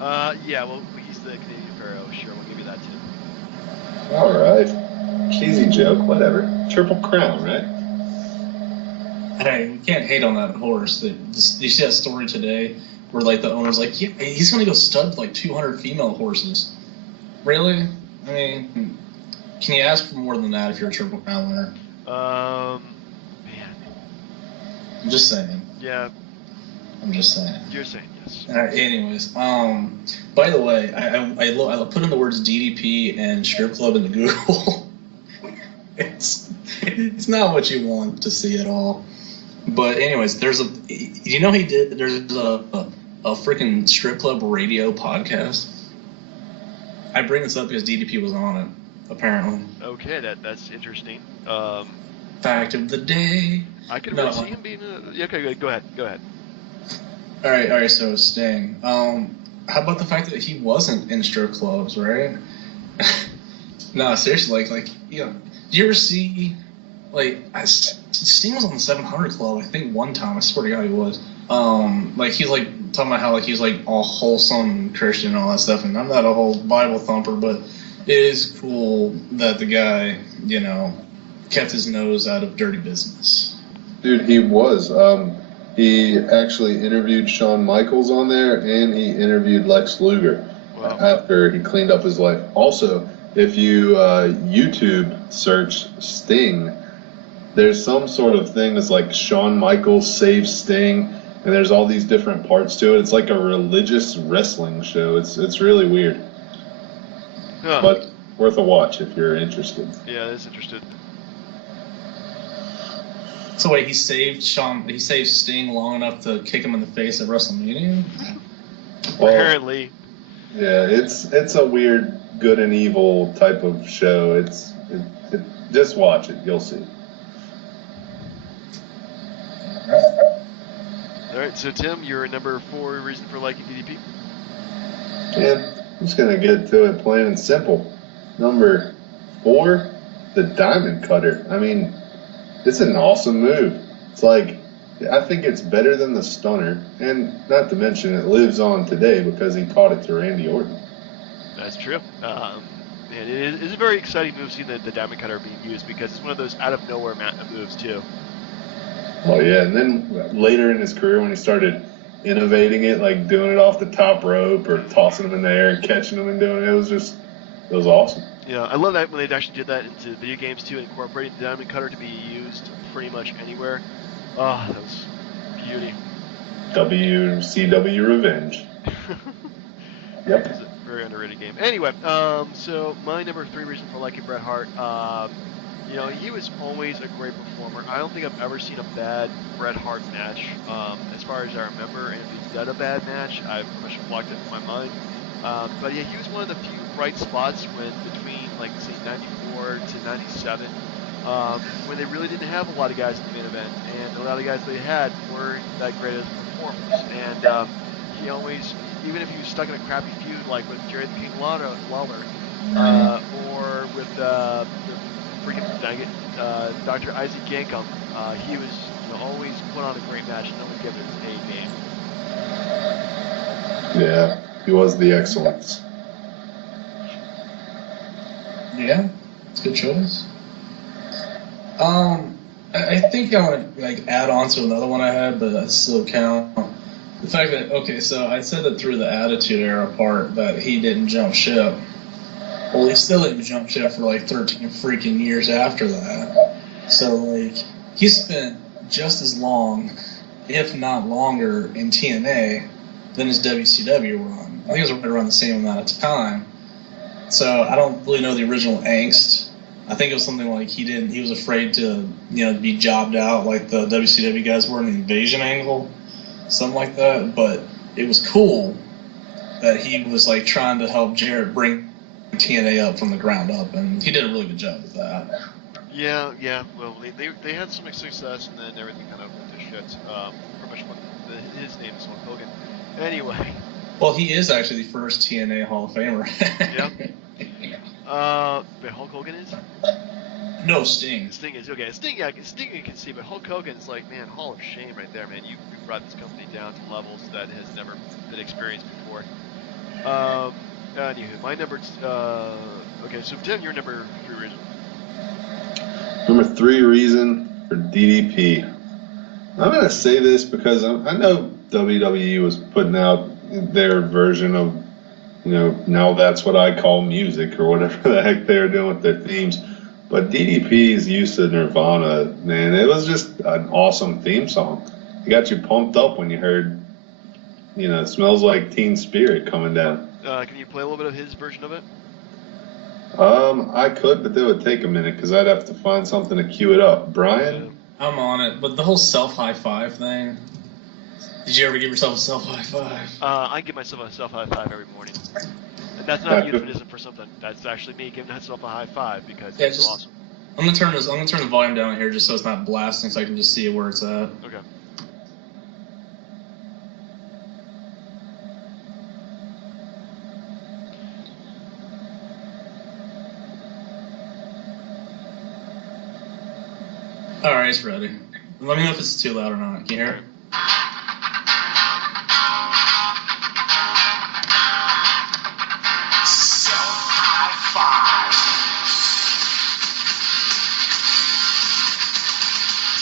Yeah, well, he's the Canadian Pharaoh. Sure, we'll give you that too. All right. Cheesy joke, whatever. Triple Crown, right? Hey, we can't hate on that horse. Did you see that story today where like the owner's like, yeah, he's gonna go stud like 200 female horses? Really? I mean, can you ask for more than that if you're a Triple Crown winner? Man. I'm just saying. Yeah. I'm just saying. You're saying yes. Anyways, by the way, I put in the words DDP and strip club into Google. It's not what you want to see at all. But anyways, there's a freaking strip club radio podcast. I bring this up because DDP was on it, apparently. Okay, that's interesting. Fact of the day. I can really see him being okay, go ahead. All right. So Sting. How about the fact that he wasn't in strip clubs, right? No, seriously, like do you ever see Sting was on the 700 Club, I think one time. I swear to God he was. He's like talking about how like he's like all wholesome Christian and all that stuff, and I'm not a whole Bible thumper, but it is cool that the guy kept his nose out of dirty business. Dude, he was. He actually interviewed Shawn Michaels on there, and he interviewed Lex Luger after he cleaned up his life. Also, if you YouTube search Sting, there's some sort of thing that's like Shawn Michaels saves Sting, and there's all these different parts to it. It's like a religious wrestling show. It's really weird. Huh. But worth a watch if you're interested. Yeah, that's interesting. So wait, he saved Sting long enough to kick him in the face at WrestleMania? Well, apparently. Yeah, it's a weird good and evil type of show. Just watch it, you'll see. All right, so Tim, your number 4 reason for liking DDP? Yeah, I'm just gonna get to it plain and simple. Number 4, the Diamond Cutter. I mean, it's an awesome move. It's like, I think it's better than the Stunner, and not to mention it lives on today because he taught it to Randy Orton. That's true. And it is a very exciting move seeing the Diamond Cutter being used because it's one of those out of nowhere moves too. Oh yeah, and then later in his career when he started innovating it, like doing it off the top rope or tossing them in the air and catching them and doing it, it was awesome. Yeah, I love that when they actually did that into video games too, incorporating the Diamond Cutter to be used pretty much anywhere. Oh, that was beauty. WCW Revenge. Yep. It's a very underrated game. Anyway, so my number 3 reason for liking Bret Hart, he was always a great performer. I don't think I've ever seen a bad Bret Hart match, as far as I remember. And if he's done a bad match, I've pretty much blocked it from my mind. But yeah, he was one of the few bright spots between, like, say, 94 to 97, when they really didn't have a lot of guys in the main event, and a lot of guys they had weren't that great as performers. And he always, even if he was stuck in a crappy feud like with Jerry the King Lawler, or with the freaking Dr. Isaac Yankum, he was always put on a great match and always gave it his A game. Yeah, he was the excellence. Yeah, it's a good choice. I think I want to add on to another one I had, but that still count. The fact that so I said that through the Attitude Era part that he didn't jump ship. Well, he still didn't jump ship for 13 freaking years after that. So he spent just as long, if not longer, in TNA than his WCW run. I think it was right around the same amount of time. So I don't really know the original angst. I think it was something like he was afraid to, be jobbed out like the WCW guys were in the Invasion angle, something like that. But it was cool that he was trying to help Jarrett bring TNA up from the ground up, and he did a really good job with that. Yeah. Well, they had some success, and then everything kind of went to shit. Pretty much his name is Hulk Hogan. Anyway. Well, he is actually the first TNA Hall of Famer. Yep. But Hulk Hogan is? No, Sting. Sting is, okay. Sting you can see, but Hulk Hogan's like, man, Hall of Shame right there, man. You brought this company down to levels that has never been experienced before. Anywho, my number, okay, so Tim, your number 3 reason. Number 3 reason for DDP. I'm going to say this because I know WWE was putting out their version of, now that's what I call music or whatever the heck they were doing with their themes. But DDP's use of Nirvana, man, it was just an awesome theme song. It got you pumped up when you heard, Smells Like Teen Spirit coming down. Can you play a little bit of his version of it? I could, but that would take a minute because I'd have to find something to cue it up. Brian? I'm on it, but the whole self-high five thing. Did you ever give yourself a self-high five? I give myself a self-high five every morning. And that's not a euphemism for something. That's actually me giving myself a high five because it's awesome. I'm gonna turn the volume down here just so it's not blasting, so I can just see where it's at. Okay. All right, it's ready. Let me know if it's too loud or not. Can you hear it?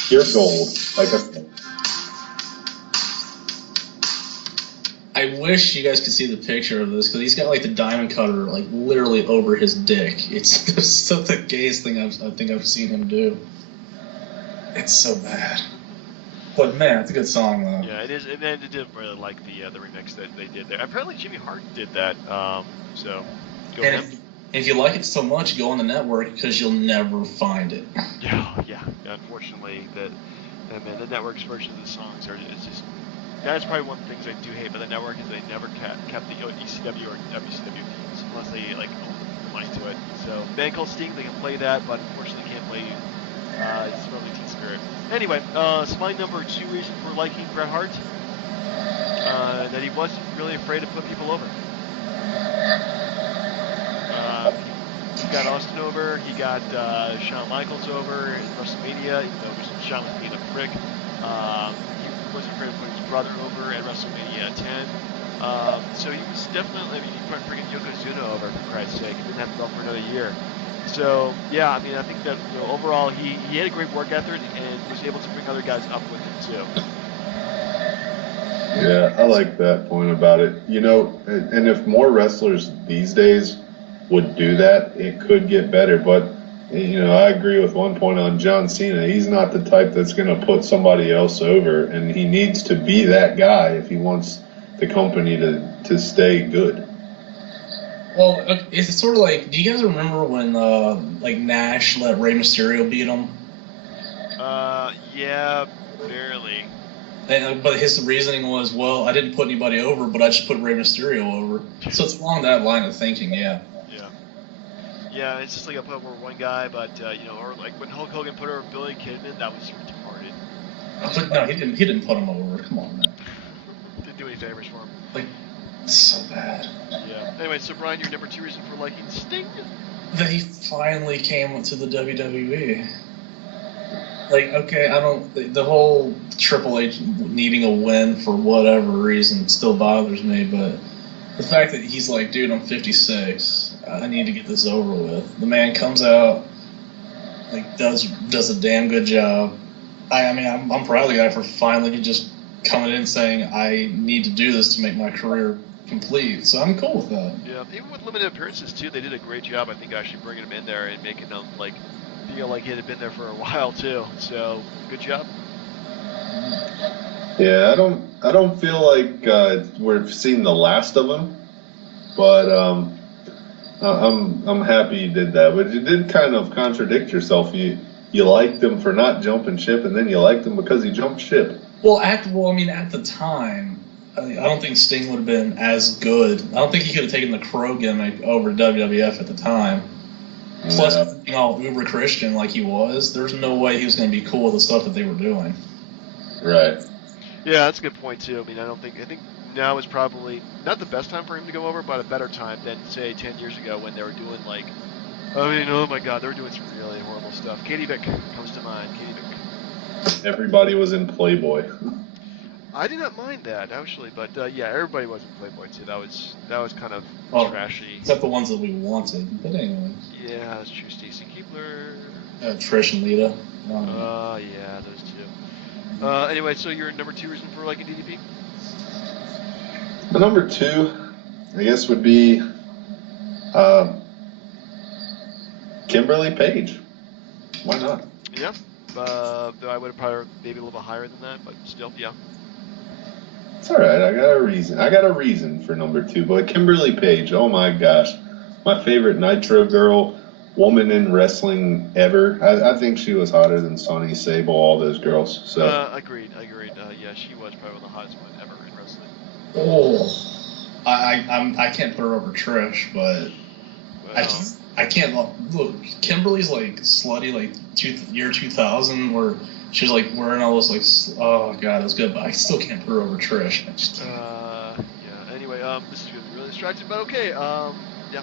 You're gold. Like I wish you guys could see the picture of this because he's got like the diamond cutter like literally over his dick. It's so the gayest thing I think I've seen him do. It's so bad. But man, it's a good song though. Yeah, it is. And I did really like the remix that they did there. Apparently Jimmy Hart did that. So go ahead. If you like it so much, go on the network because you'll never find it. Yeah. Unfortunately, the network's version of the songs it's just. That's probably one of the things I do hate about the network is they never kept the ECW or WCW themes unless they like own the money to it. So band called Sting, they can play that, but unfortunately can't play Smells Like Teen Spirit. Anyway, so my number 2 reason for liking Bret Hart, that he wasn't really afraid to put people over. He got Austin over, he got Shawn Michaels over in WrestleMania, even though Shawn was being a prick. He wasn't afraid to put his brother over at WrestleMania 10. So he was definitely, he put freaking Yokozuna over, for Christ's sake. He didn't have to go for another year. So, yeah, I think that overall he had a great work ethic and was able to bring other guys up with him, too. Yeah, I like that point about it. And if more wrestlers these days would do that, it could get better. But, I agree with one point on John Cena. He's not the type that's going to put somebody else over, and he needs to be that guy if he wants the company to stay good. Well, it's sort of like, do you guys remember when Nash let Rey Mysterio beat him? Yeah, barely. But his reasoning was, well, I didn't put anybody over, but I just put Rey Mysterio over. So it's along that line of thinking, yeah. Yeah, it's just like I put over one guy, but or like when Hulk Hogan put over Billy Kidman, that was retarded. But no, he didn't put him over. Come on, man. Didn't do any favors for him. It's so bad. Yeah. Anyway, so Brian, your number 2 reason for liking Sting? That he finally came to the WWE. Okay, the whole Triple H needing a win for whatever reason still bothers me, but the fact that he's like, dude, I'm 56. I need to get this over with. The man comes out, does a damn good job. I'm proud of the guy for finally just coming in saying, I need to do this to make my career complete. So I'm cool with that. Yeah, even with limited appearances too, they did a great job. I think actually bringing him in there and making him feel like he had been there for a while too. So good job. Yeah, I don't feel like we've seen the last of him, but I'm happy you did that. But you did kind of contradict yourself. You liked him for not jumping ship, and then you liked him because he jumped ship. Well, at the time, I don't think Sting would have been as good. I don't think he could have taken the Crow gimmick over WWF at the time. Plus, No. you know, uber Christian like he was, there's no way he was going to be cool with the stuff that they were doing. Right. Yeah, that's a good point too. I mean, I think now is probably not the best time for him to go over, but a better time than say 10 years ago when they were doing like, I mean, oh my God, they were doing some really horrible stuff. Katie Vick comes to mind. Katie Vick. Everybody was in Playboy. I did not mind that actually, but yeah, everybody was in Playboy too. That was kind of trashy. Except the ones that we wanted. But anyway. Yeah, that's true. Stacy Keebler. Trish and Lita. Yeah, those two. Anyway, so your number 2 reason for liking DDP? The number 2, I guess, would be Kimberly Page. Why not? Yeah. Though I would have probably maybe a little bit higher than that, but still, yeah. It's all right. I got a reason for number 2. But Kimberly Page, oh my gosh, my favorite Nitro girl, woman in wrestling ever. I think she was hotter than Sonny Sable, all those girls. So agreed. Yeah, she was probably one of the hottest women ever in wrestling. Oh, I can't put her over Trish, but Well, I can't look. Kimberly's like slutty, like year 2000, where she was like wearing all those like, oh god, it was good, but I still can't put her over Trish. yeah. Anyway, this is getting really distracting, but okay. Yeah.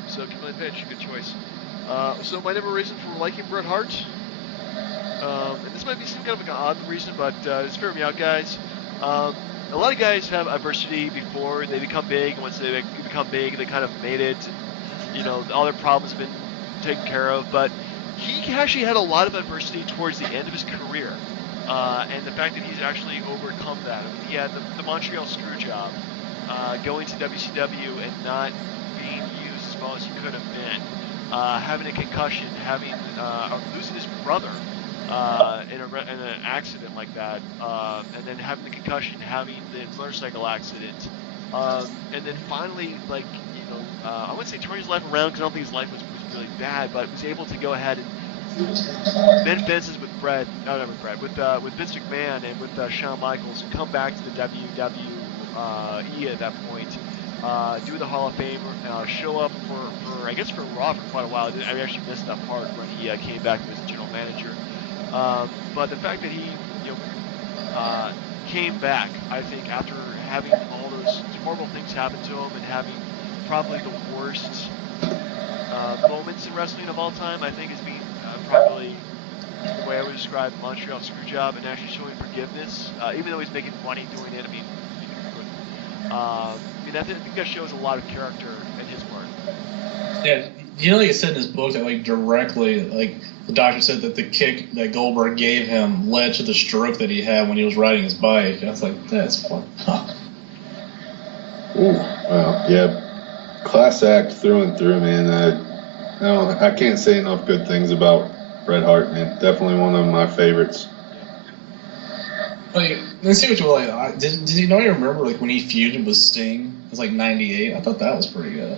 So Kimberly Page, good choice. So my number reason for liking Bret Hart. And this might be some kind of like an odd reason, but just hear me out, guys. A lot of guys have adversity before they become big, and once they become big, they kind of made it. You know, all their problems have been taken care of, but he actually had a lot of adversity towards the end of his career, and the fact that he's actually overcome that. I mean, he had the Montreal screw job, going to WCW and not being used as well as he could have been, having a concussion, losing his brother in an accident like that, and then having the concussion, having the motorcycle accident, and then finally, like, I wouldn't say turn his life around because I don't think his life was really bad, but was able to go ahead and mend fences with Vince McMahon and with Shawn Michaels, and come back to the WWE at that point, do the Hall of Fame, show up for I guess for Raw for quite a while. I actually missed that part when he came back as general manager. But the fact that he came back, I think, after having all those horrible things happen to him and having probably the worst moments in wrestling of all time, I think is being probably the way I would describe Montreal Screwjob, and actually showing forgiveness, even though he's making money doing it. I think that shows a lot of character in his work. Yeah, like it said in his book that like directly, like the doctor said that the kick that Goldberg gave him led to the stroke that he had when he was riding his bike. I was like, that's fun. Ooh, well, yeah. Class act through and through, man. I can't say enough good things about Bret Hart, man. Definitely one of my favorites. Like, let's see what you like. Did you know? I remember like when he feuded with Sting. It was like '98. I thought that was pretty good.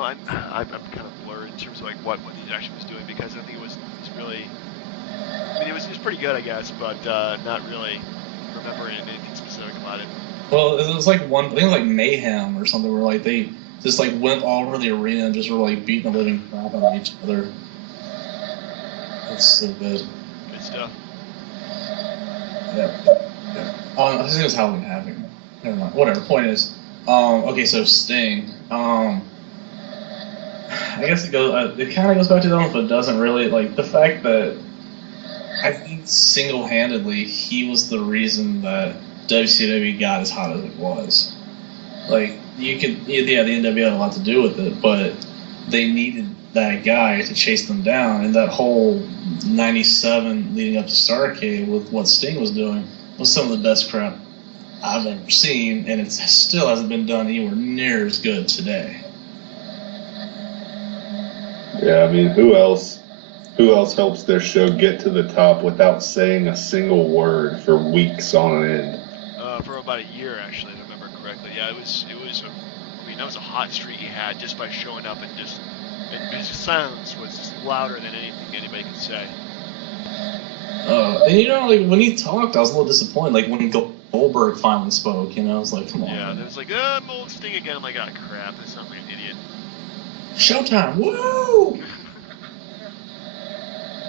I'm kind of blurred in terms of like what he actually was doing, because I think it was really. I mean, it was pretty good, I guess, but not really remembering anything specific about it. Well, it was like I think it was like Mayhem or something, where like they just like went all over the arena and just were like beating the living crap out of each other. That's so good. Good stuff. Yeah. I think it was Halloween Havoc. Never mind. Whatever. Point is, okay. So Sting. I guess it goes. It kind of goes back to them, but it doesn't really. Like the fact that I think single-handedly he was the reason that WCW got as hot as it was. Like, the NWA had a lot to do with it, but they needed that guy to chase them down, and that whole 97 leading up to Starrcade with what Sting was doing was some of the best crap I've ever seen, and it still hasn't been done anywhere near as good today. Yeah, I mean, who else helps their show get to the top without saying a single word for weeks on end? For about a year, actually, if I remember correctly. Yeah, it was. That was a hot streak he had just by showing up, and his silence was just louder than anything anybody could say. And like when he talked, I was a little disappointed. Like when Goldberg finally spoke, I was like, come on. Yeah, there was like, I'm old Sting again. I'm like, oh crap, this sounds like an idiot. Showtime, woo!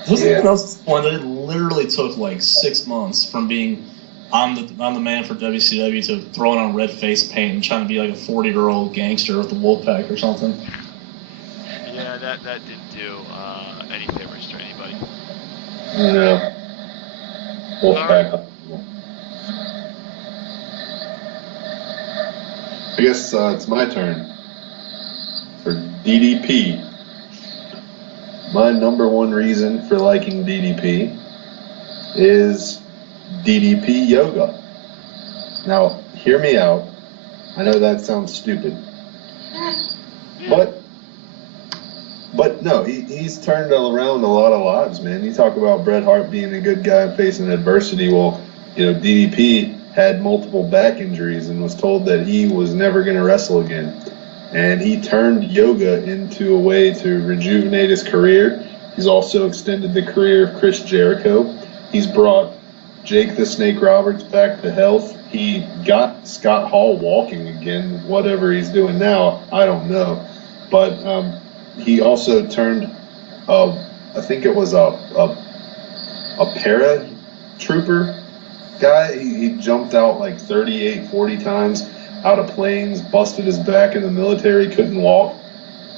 Wasn't anyone else one that it literally took like 6 months from being on the man for WCW to throwing on red face paint and trying to be like a 40-year-old gangster with the Wolfpack or something? Yeah, that didn't do any favors to anybody. No. Wolfpack. I guess it's my turn for DDP. My number one reason for liking DDP is DDP yoga. Now, hear me out. I know that sounds stupid. But no, he's turned around a lot of lives, man. You talk about Bret Hart being a good guy facing adversity. Well, DDP had multiple back injuries and was told that he was never going to wrestle again. And he turned yoga into a way to rejuvenate his career. He's also extended the career of Chris Jericho. He's brought Jake the Snake Roberts back to health. He got Scott Hall walking again. Whatever he's doing now, I don't know. But he also turned, I think it was a paratrooper guy. He jumped out like 38, 40 times out of planes, busted his back in the military, couldn't walk,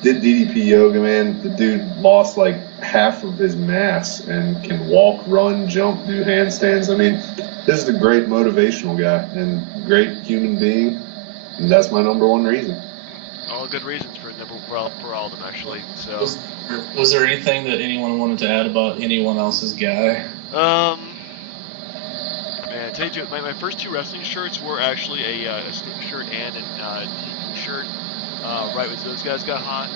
did DDP yoga, man. The dude lost like half of his mass and can walk, run, jump, do handstands. I mean, this is a great motivational guy and great human being, and that's my number one reason. All good reasons for all of them, actually. So, was there anything that anyone wanted to add about anyone else's guy? Man, I tell you, my first two wrestling shirts were actually a Sting shirt and a DDP shirt. Right as those guys got hot.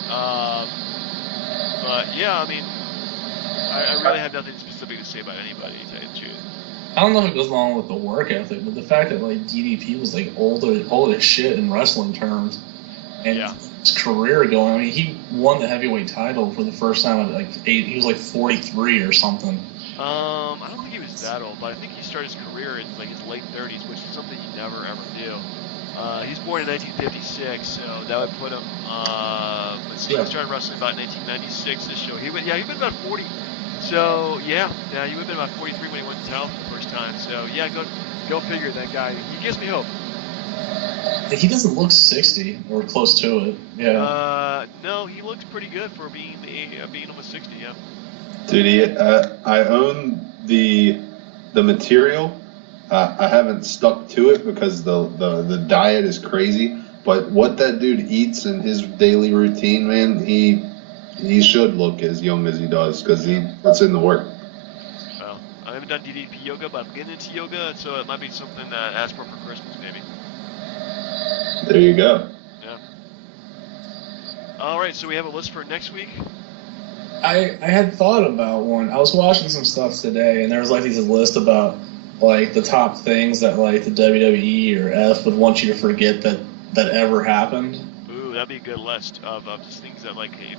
But yeah, I mean, I really have nothing specific to say about anybody, to tell you the truth. I don't know if it goes along with the work ethic, but the fact that like DDP was like old as shit in wrestling terms, and his career going. I mean, he won the heavyweight title for the first time at like 8. He was like 43 or something. I don't think he was that old, but I think he started his career in like his late 30s, which is something you never ever do. He's born in 1956, so that would put him. Let's see, he started wrestling about 1996. This show, he would have been about 40. So yeah, he would have been about 43 when he won the title for the first time. So yeah, go figure. That guy, he gives me hope. He doesn't look 60 or close to it. Yeah. No, he looks pretty good for being almost 60. Yeah. Dude, I own the material. I haven't stuck to it because the diet is crazy. But what that dude eats in his daily routine, man, he should look as young as he does because he puts in the work. Well, I haven't done DDP yoga, but I'm getting into yoga, so it might be something that I ask for Christmas, maybe. There you go. Yeah. All right, so we have a list for next week. I had thought about one. I was watching some stuff today, and there was like this list about like the top things that like the WWE or F would want you to forget that ever happened. Ooh, that'd be a good list of just things that like, hey,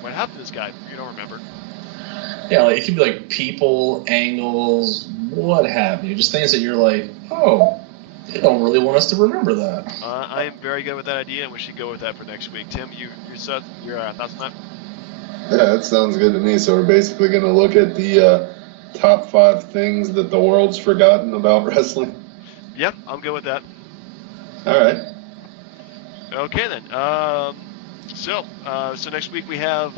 what happened to this guy? You don't remember. Yeah, like it could be like people, angles, what have you. Just things that you're like, oh, they don't really want us to remember that. I am very good with that idea, and we should go with that for next week. Tim, your thoughts on that? Yeah, that sounds good to me. So we're basically going to look at the top 5 things that the world's forgotten about wrestling. Yep, I'm good with that. All right. Okay then. So next week we have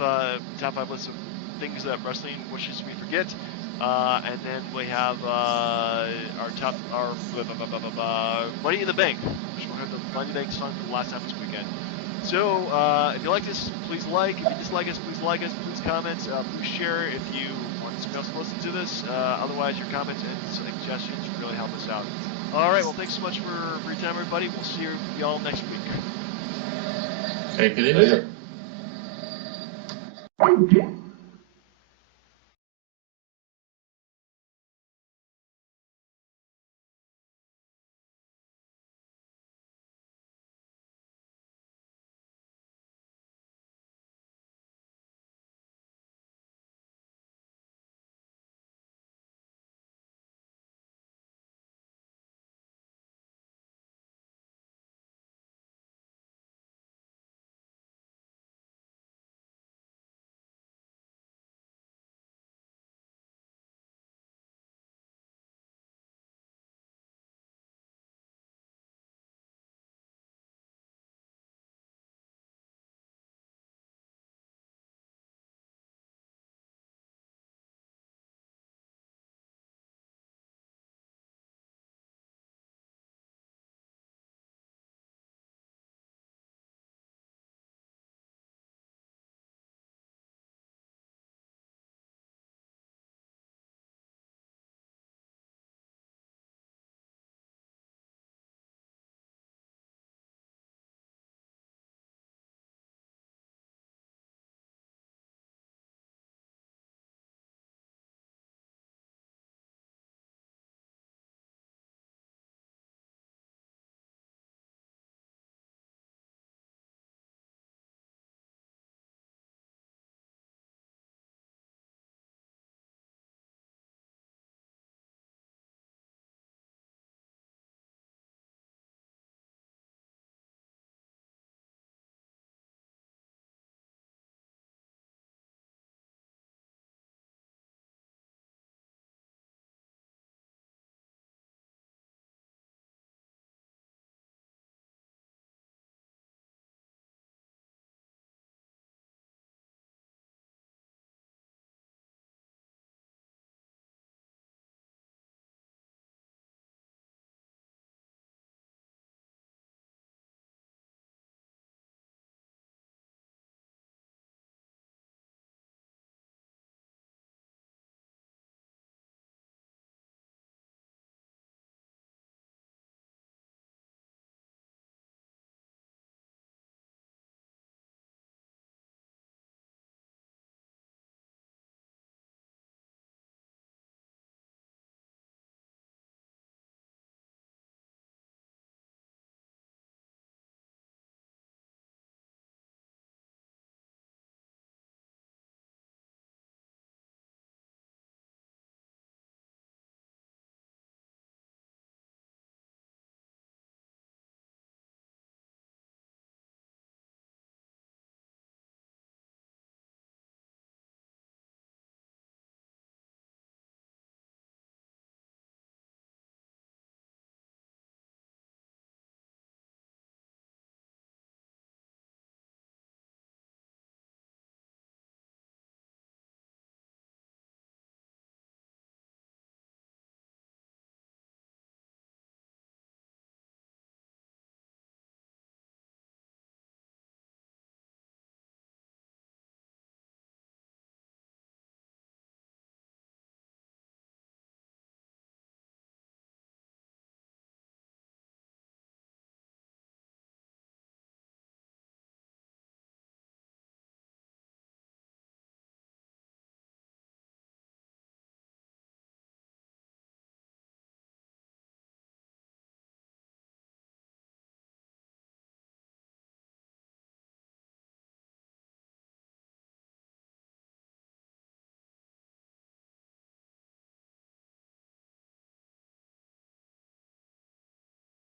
top 5 lists of things that wrestling wishes we forget, and then we have our Money in the Bank, which we'll have the Money in the Bank song for the last time this weekend. So if you like this, please like. If you dislike us, please like us. Please comment. Please share if you want somebody else to listen to this. Otherwise, your comments and suggestions really help us out. All right. Well, thanks so much for your time, everybody. We'll see y'all next week. Take it easy.